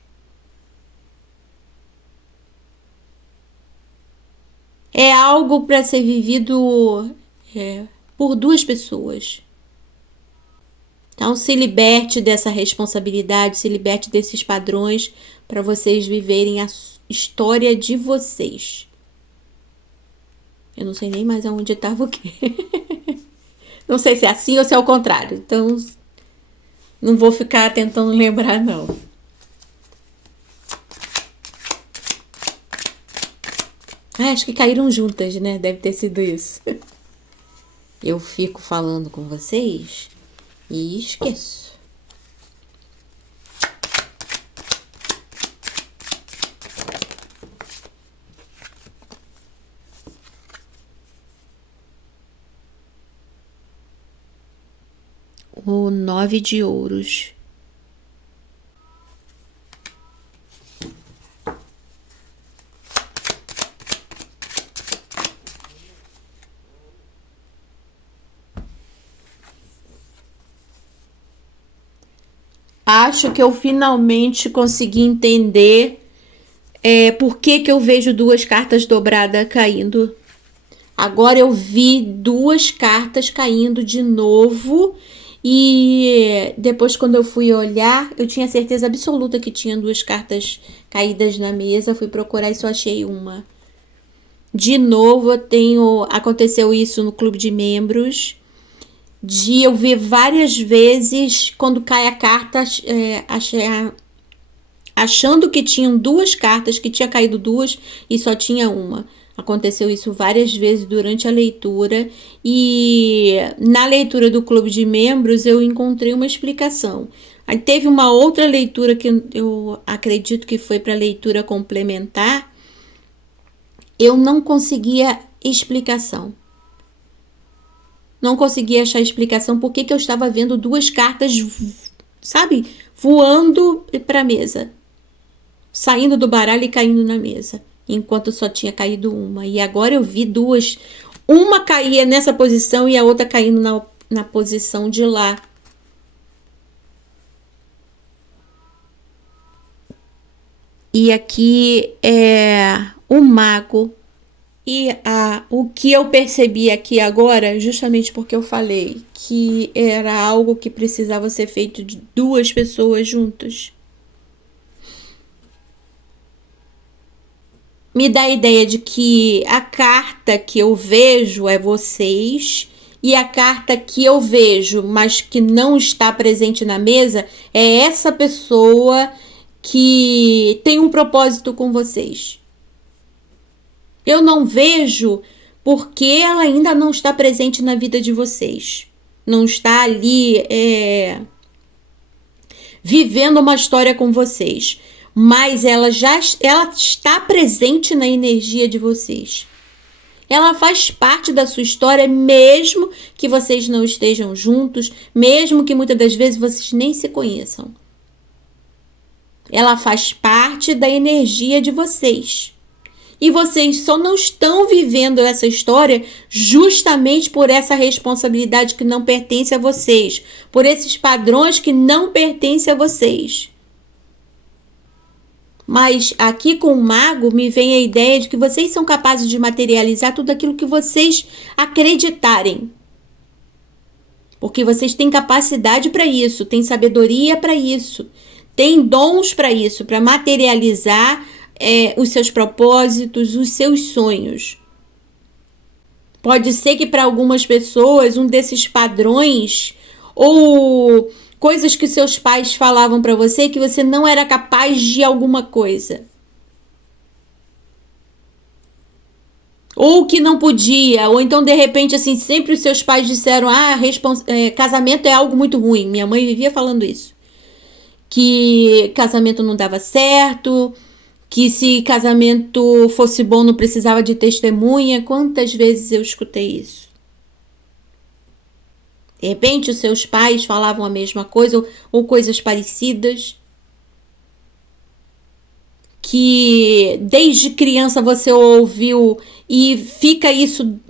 É algo para ser vivido por duas pessoas. Então, se liberte dessa responsabilidade, se liberte desses padrões para vocês viverem a história de vocês. Eu não sei nem mais aonde estava o quê. Não sei se é assim ou se é o contrário. Então, Não vou ficar tentando lembrar, não. Acho que caíram juntas, né? Deve ter sido isso. Eu fico falando com vocês e esqueço. O 9 de ouros. Acho que eu finalmente consegui entender por que eu vejo duas cartas dobradas caindo. Agora eu vi duas cartas caindo de novo e depois quando eu fui olhar, eu tinha certeza absoluta que tinha duas cartas caídas na mesa. Fui procurar e só achei uma. De novo, aconteceu isso no clube de membros, de eu ver várias vezes quando cai a carta, achando que tinham duas cartas, que tinha caído duas e só tinha uma. Aconteceu isso várias vezes durante a leitura e na leitura do clube de membros eu encontrei uma explicação. Aí teve uma outra leitura que eu acredito que foi para leitura complementar. Eu não conseguia explicação. Não conseguia achar explicação por que eu estava vendo duas cartas, sabe, voando para a mesa. Saindo do baralho e caindo na mesa. Enquanto só tinha caído uma. E agora eu vi duas. Uma caía nessa posição e a outra caindo na posição de lá. E aqui é o mago. E o que eu percebi aqui agora, justamente porque eu falei que era algo que precisava ser feito de duas pessoas juntas. Me dá a ideia de que a carta que eu vejo é vocês e a carta que eu vejo, mas que não está presente na mesa, é essa pessoa que tem um propósito com vocês. Eu não vejo porque ela ainda não está presente na vida de vocês. Não está ali vivendo uma história com vocês. Mas ela está presente na energia de vocês. Ela faz parte da sua história, mesmo que vocês não estejam juntos, mesmo que muitas das vezes vocês nem se conheçam. Ela faz parte da energia de vocês. E vocês só não estão vivendo essa história justamente por essa responsabilidade que não pertence a vocês, por esses padrões que não pertencem a vocês. Mas aqui com o mago me vem a ideia de que vocês são capazes de materializar tudo aquilo que vocês acreditarem. Porque vocês têm capacidade para isso, têm sabedoria para isso, têm dons para isso, para materializar os seus propósitos, os seus sonhos. Pode ser que para algumas pessoas um desses padrões ou coisas que seus pais falavam para você que você não era capaz de alguma coisa. Ou que não podia, ou então de repente assim, sempre os seus pais disseram: casamento é algo muito ruim. Minha mãe vivia falando isso. Que casamento não dava certo, que se casamento fosse bom não precisava de testemunha. Quantas vezes eu escutei isso? De repente os seus pais falavam a mesma coisa ou coisas parecidas. Que desde criança você ouviu e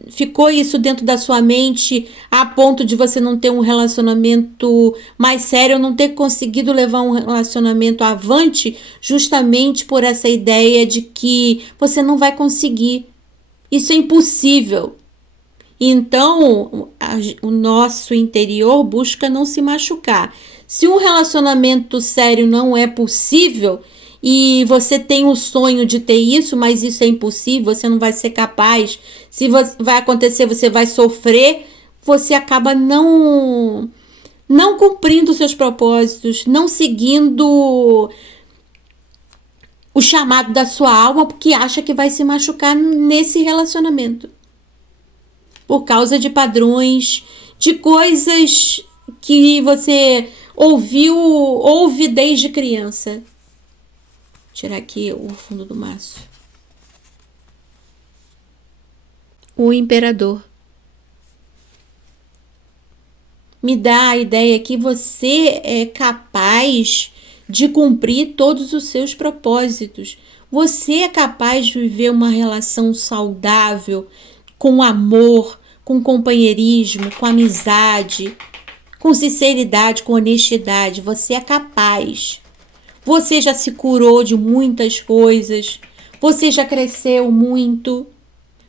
ficou isso dentro da sua mente a ponto de você não ter um relacionamento mais sério, não ter conseguido levar um relacionamento avante justamente por essa ideia de que você não vai conseguir. Isso é impossível. Então, o nosso interior busca não se machucar. Se um relacionamento sério não é possível e você tem o sonho de ter isso, mas isso é impossível, você não vai ser capaz, se vai acontecer, você vai sofrer, você acaba não não cumprindo seus propósitos, não seguindo o chamado da sua alma, porque acha que vai se machucar nesse relacionamento. Por causa de padrões, de coisas que você ouve desde criança. Vou tirar aqui o fundo do maço. O imperador. Me dá a ideia que você é capaz de cumprir todos os seus propósitos. Você é capaz de viver uma relação saudável, com amor, com companheirismo, com amizade, com sinceridade, com honestidade. Você é capaz. Você já se curou de muitas coisas. Você já cresceu muito.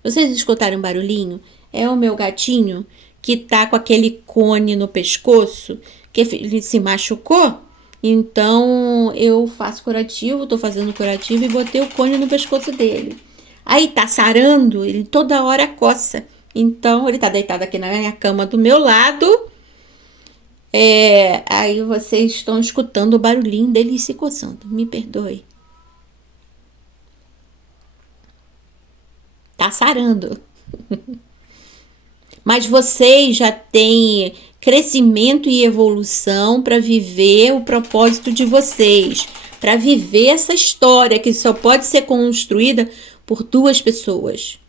Vocês escutaram um barulhinho? É o meu gatinho que tá com aquele cone no pescoço, que ele se machucou. Então eu faço curativo, tô fazendo curativo e botei o cone no pescoço dele. Aí tá sarando, ele toda hora coça. Então ele tá deitado aqui na minha cama do meu lado. Aí vocês estão escutando o barulhinho dele se coçando. Me perdoe. Tá sarando. Mas vocês já têm crescimento e evolução para viver o propósito de vocês, para viver essa história que só pode ser construída por duas pessoas.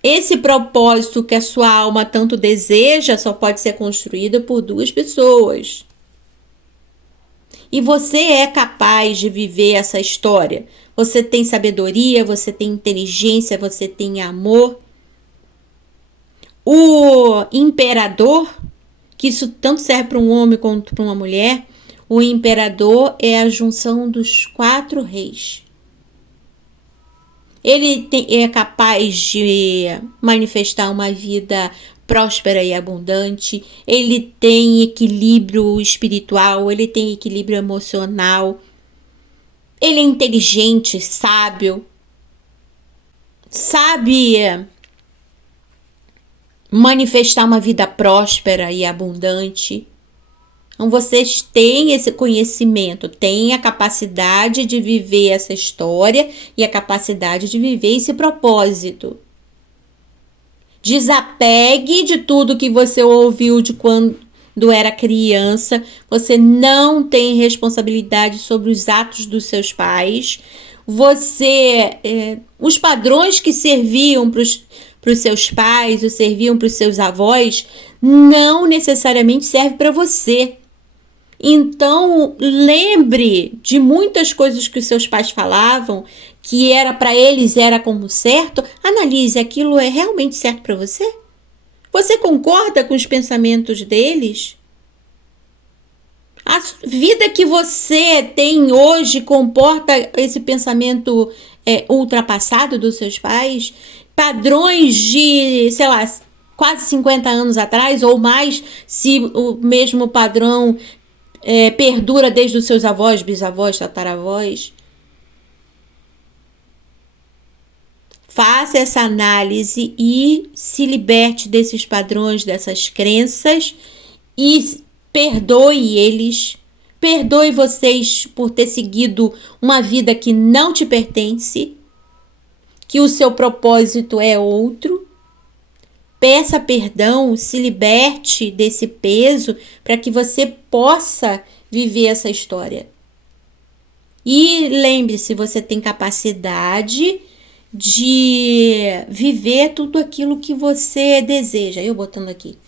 Esse propósito que a sua alma tanto deseja só pode ser construído por duas pessoas. E você é capaz de viver essa história. Você tem sabedoria, você tem inteligência, você tem amor. O imperador, que isso tanto serve para um homem quanto para uma mulher, o imperador é a junção dos 4 reis. Ele é capaz de manifestar uma vida próspera e abundante. Ele tem equilíbrio espiritual, ele tem equilíbrio emocional. Ele é inteligente, sábio. Sabe manifestar uma vida próspera e abundante. Então, vocês têm esse conhecimento, têm a capacidade de viver essa história e a capacidade de viver esse propósito. Desapegue de tudo que você ouviu de quando era criança. Você não tem responsabilidade sobre os atos dos seus pais. Os padrões que serviam para os seus pais ou serviam para os seus avós não necessariamente servem para você. Então, lembre de muitas coisas que os seus pais falavam, que era para eles era como certo. Analise, aquilo é realmente certo para você? Você concorda com os pensamentos deles? A vida que você tem hoje comporta esse pensamento ultrapassado dos seus pais? Padrões de, sei lá, quase 50 anos atrás ou mais, se o mesmo padrão perdura desde os seus avós, bisavós, tataravós. Faça essa análise e se liberte desses padrões, dessas crenças e perdoe eles. Perdoe vocês por ter seguido uma vida que não te pertence, que o seu propósito é outro. Peça perdão, se liberte desse peso para que você possa viver essa história. E lembre-se, você tem capacidade de viver tudo aquilo que você deseja. Eu botando aqui.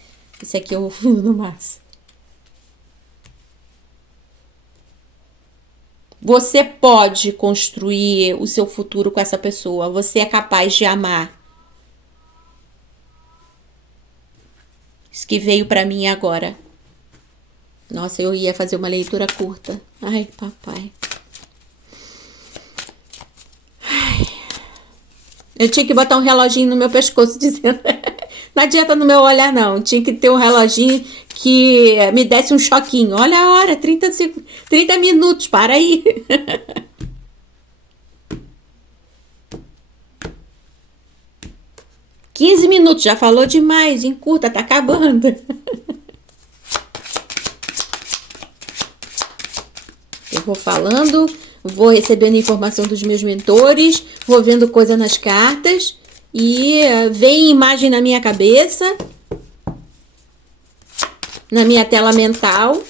Esse aqui é o fundo do maço. Você pode construir o seu futuro com essa pessoa. Você é capaz de amar. Isso que veio para mim agora. Nossa, eu ia fazer uma leitura curta. Ai, papai. Ai. Eu tinha que botar um reloginho no meu pescoço dizendo... Não adianta no meu olhar, não. Tinha que ter um reloginho que me desse um choquinho. Olha a hora, 30 minutos, para aí. 15 minutos, já falou demais, encurta, tá acabando. Eu vou falando, vou recebendo informação dos meus mentores, vou vendo coisa nas cartas e vem imagem na minha cabeça, na minha tela mental.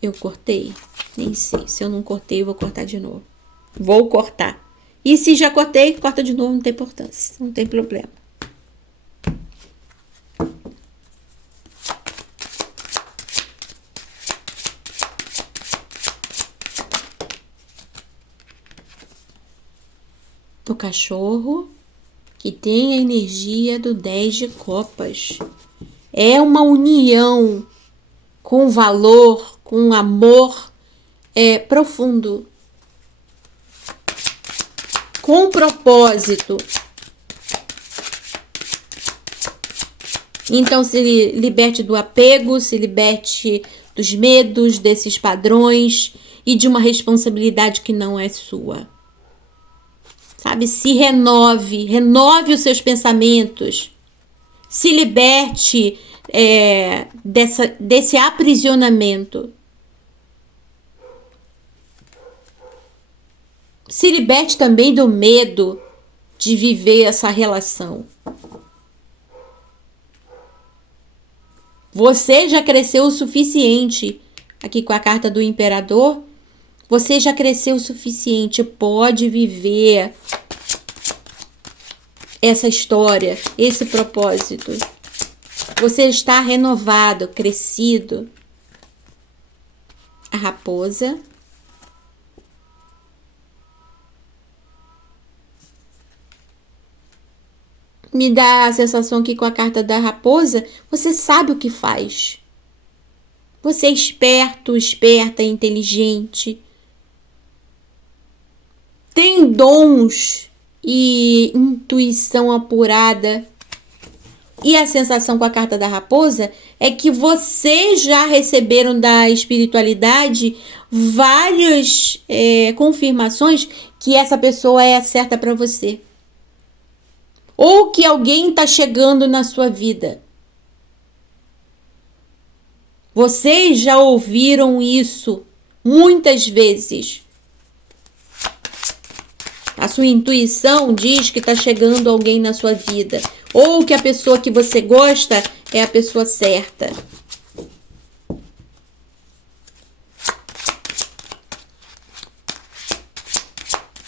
Eu cortei? Nem sei. Se eu não cortei, eu vou cortar de novo. Vou cortar. E se já cortei, corta de novo, não tem importância, não tem problema. O cachorro que tem a energia do 10 de copas. É uma união com valor, com amor profundo, com propósito. Então se liberte do apego, se liberte dos medos, desses padrões e de uma responsabilidade que não é sua. Sabe, se renove os seus pensamentos, se liberte desse aprisionamento. Se liberte também do medo de viver essa relação. Você já cresceu o suficiente, aqui com a carta do Imperador, você já cresceu o suficiente, pode viver essa história, esse propósito. Você está renovado, crescido. A raposa. Me dá a sensação que com a carta da raposa, você sabe o que faz. Você é esperto, esperta, inteligente. Tem dons e intuição apurada. E a sensação com a carta da raposa é que vocês já receberam da espiritualidade várias confirmações que essa pessoa é a certa para você. Ou que alguém está chegando na sua vida. Vocês já ouviram isso muitas vezes. A sua intuição diz que está chegando alguém na sua vida. Ou que a pessoa que você gosta é a pessoa certa.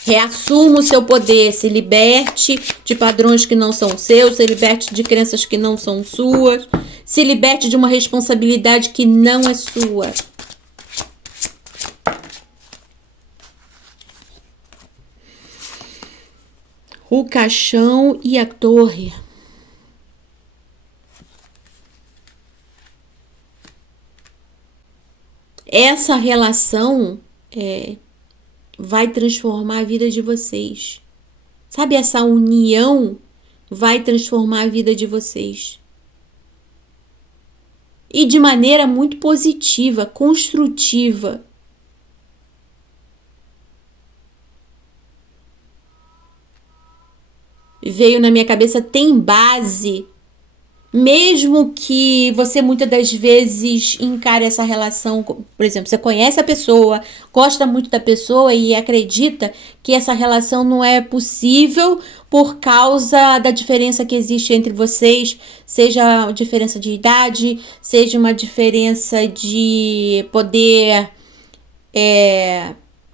Reassuma o seu poder, se liberte de padrões que não são seus, se liberte de crenças que não são suas, se liberte de uma responsabilidade que não é sua. O caixão e a torre. Essa relação vai transformar a vida de vocês. Sabe, essa união vai transformar a vida de vocês. E de maneira muito positiva, construtiva. Veio na minha cabeça, tem base. Mesmo que você muitas das vezes encare essa relação, por exemplo, você conhece a pessoa, gosta muito da pessoa e acredita que essa relação não é possível por causa da diferença que existe entre vocês, seja uma diferença de idade, seja uma diferença de poder,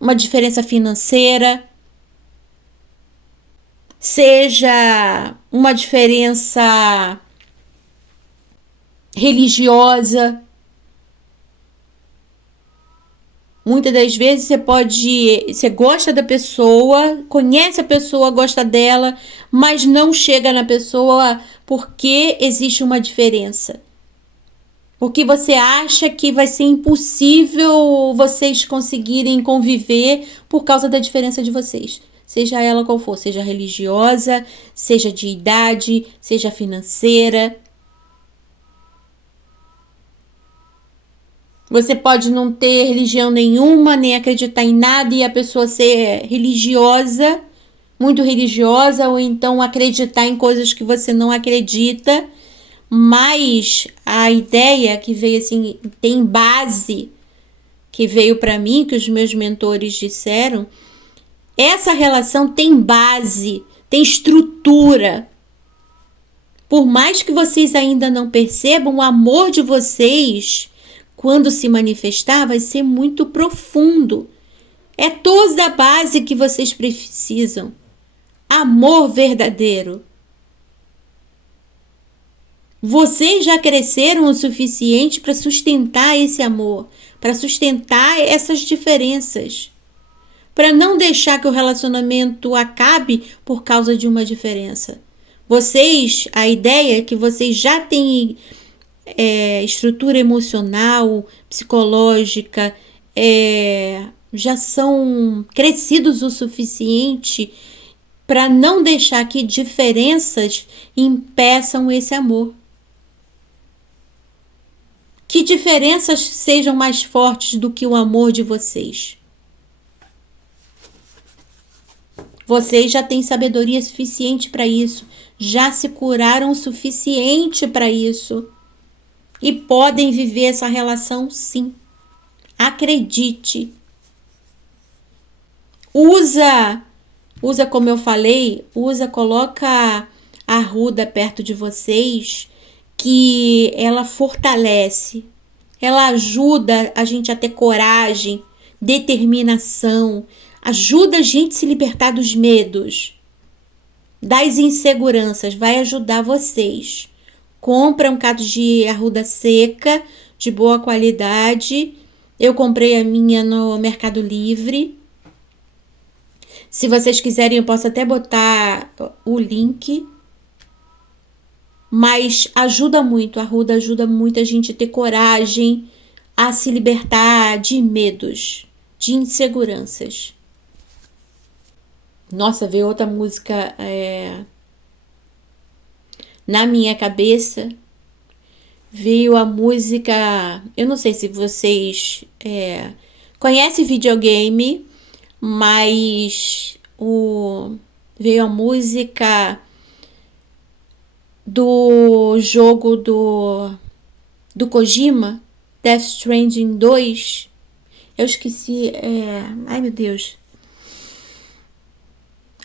uma diferença financeira, seja uma diferença religiosa. Muitas das vezes você gosta da pessoa, conhece a pessoa, gosta dela, mas não chega na pessoa porque existe uma diferença. Porque você acha que vai ser impossível vocês conseguirem conviver por causa da diferença de vocês. Seja ela qual for, seja religiosa, seja de idade, seja financeira. Você pode não ter religião nenhuma, nem acreditar em nada e a pessoa ser religiosa, muito religiosa, ou então acreditar em coisas que você não acredita, mas a ideia que veio assim, tem base, que veio para mim, que os meus mentores disseram, essa relação tem base, tem estrutura. Por mais que vocês ainda não percebam, o amor de vocês, quando se manifestar, vai ser muito profundo. É toda a base que vocês precisam. Amor verdadeiro. Vocês já cresceram o suficiente para sustentar esse amor, para sustentar essas diferenças, para não deixar que o relacionamento acabe por causa de uma diferença. Vocês, a ideia é que vocês já têm estrutura emocional, psicológica, já são crescidos o suficiente para não deixar que diferenças impeçam esse amor. Que diferenças sejam mais fortes do que o amor de vocês? Vocês já têm sabedoria suficiente para isso, já se curaram o suficiente para isso e podem viver essa relação sim. Acredite. Usa como eu falei, coloca a Ruda perto de vocês, que ela fortalece, ela ajuda a gente a ter coragem, determinação, ajuda a gente a se libertar dos medos, das inseguranças, vai ajudar vocês. Compra um cacho de arruda seca, de boa qualidade. Eu comprei a minha no Mercado Livre. Se vocês quiserem, eu posso até botar o link. Mas ajuda muito, a arruda ajuda muito a gente a ter coragem, a se libertar de medos, de inseguranças. Nossa, veio outra música na minha cabeça. Veio a música, eu não sei se vocês conhecem videogame, mas veio a música do jogo do Kojima, Death Stranding 2. Eu esqueci, ai meu Deus.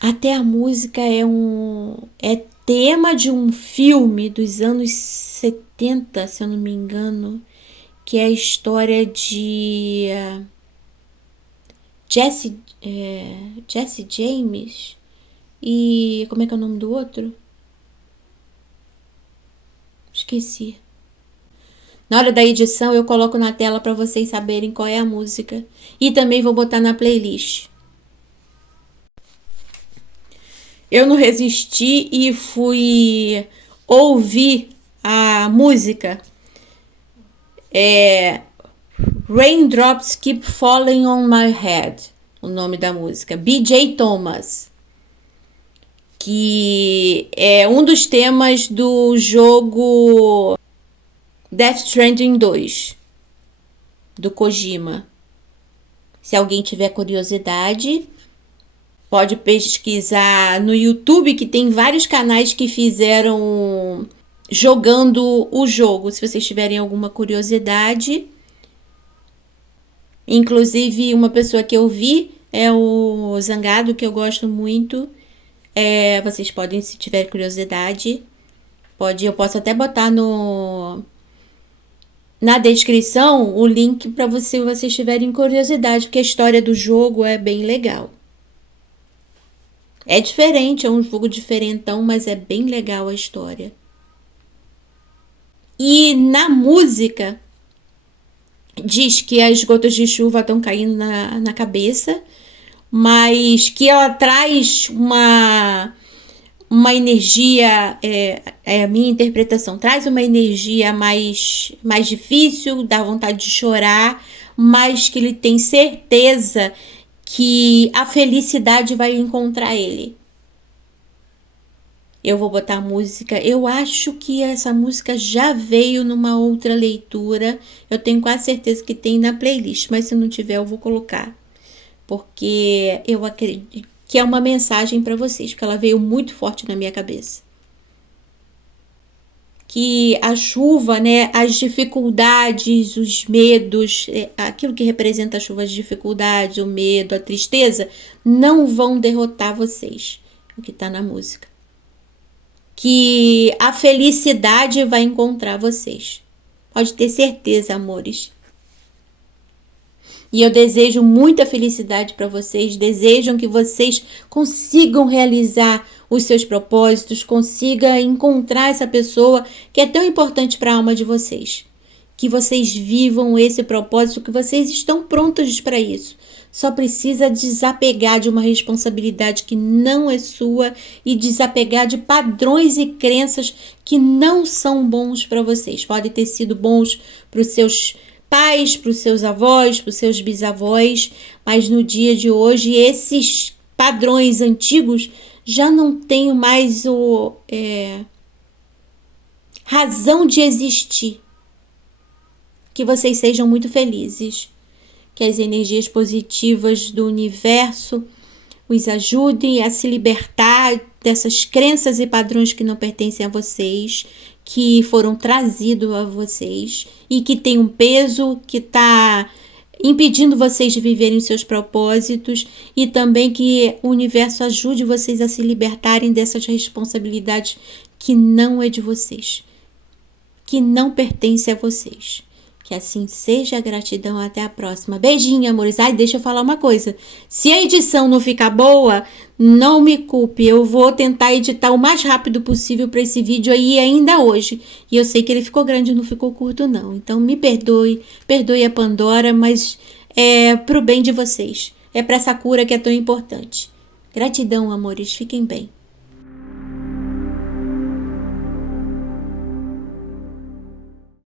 Até a música é tema de um filme dos anos 70, se eu não me engano, que é a história de Jesse James e como é que é o nome do outro? Esqueci. Na hora da edição eu coloco na tela para vocês saberem qual é a música e também vou botar na playlist. Eu não resisti e fui ouvir a música. Raindrops Keep Falling on My Head, o nome da música. B.J. Thomas, que é um dos temas do jogo Death Stranding 2, do Kojima. Se alguém tiver curiosidade, pode pesquisar no YouTube, que tem vários canais que fizeram jogando o jogo, se vocês tiverem alguma curiosidade. Inclusive, uma pessoa que eu vi é o Zangado, que eu gosto muito. Vocês podem, se tiverem curiosidade, eu posso até botar na descrição o link para vocês tiverem curiosidade, porque a história do jogo é bem legal. É diferente, é um jogo diferentão, mas é bem legal a história. E na música diz que as gotas de chuva estão caindo na cabeça, mas que ela traz uma energia, a minha interpretação, traz uma energia mais difícil, dá vontade de chorar, mas que ele tem certeza que a felicidade vai encontrar ele. Eu vou botar a música, eu acho que essa música já veio numa outra leitura, eu tenho quase certeza que tem na playlist, mas se não tiver eu vou colocar, porque eu acredito que é uma mensagem para vocês, porque ela veio muito forte na minha cabeça. Que a chuva, né, as dificuldades, os medos, aquilo que representa a chuva, as dificuldades, o medo, a tristeza, não vão derrotar vocês, o que está na música. Que a felicidade vai encontrar vocês. Pode ter certeza, amores. E eu desejo muita felicidade para vocês, desejam que vocês consigam realizar os seus propósitos, consiga encontrar essa pessoa que é tão importante para a alma de vocês. Que vocês vivam esse propósito, que vocês estão prontos para isso. Só precisa desapegar de uma responsabilidade que não é sua e desapegar de padrões e crenças que não são bons para vocês. Podem ter sido bons para os seus pais, para os seus avós, para os seus bisavós, mas no dia de hoje esses padrões antigos já não têm mais razão de existir. Que vocês sejam muito felizes, que as energias positivas do universo os ajudem a se libertar dessas crenças e padrões que não pertencem a vocês, que foram trazidos a vocês e que tem um peso que está impedindo vocês de viverem os seus propósitos, e também que o universo ajude vocês a se libertarem dessas responsabilidades que não é de vocês, que não pertence a vocês. Que assim seja, gratidão, até a próxima. Beijinho, amores. Ai, deixa eu falar uma coisa. Se a edição não ficar boa, não me culpe. Eu vou tentar editar o mais rápido possível para esse vídeo aí ainda hoje. E eu sei que ele ficou grande, não ficou curto não. Então me perdoe a Pandora, mas é pro bem de vocês. É para essa cura que é tão importante. Gratidão, amores. Fiquem bem.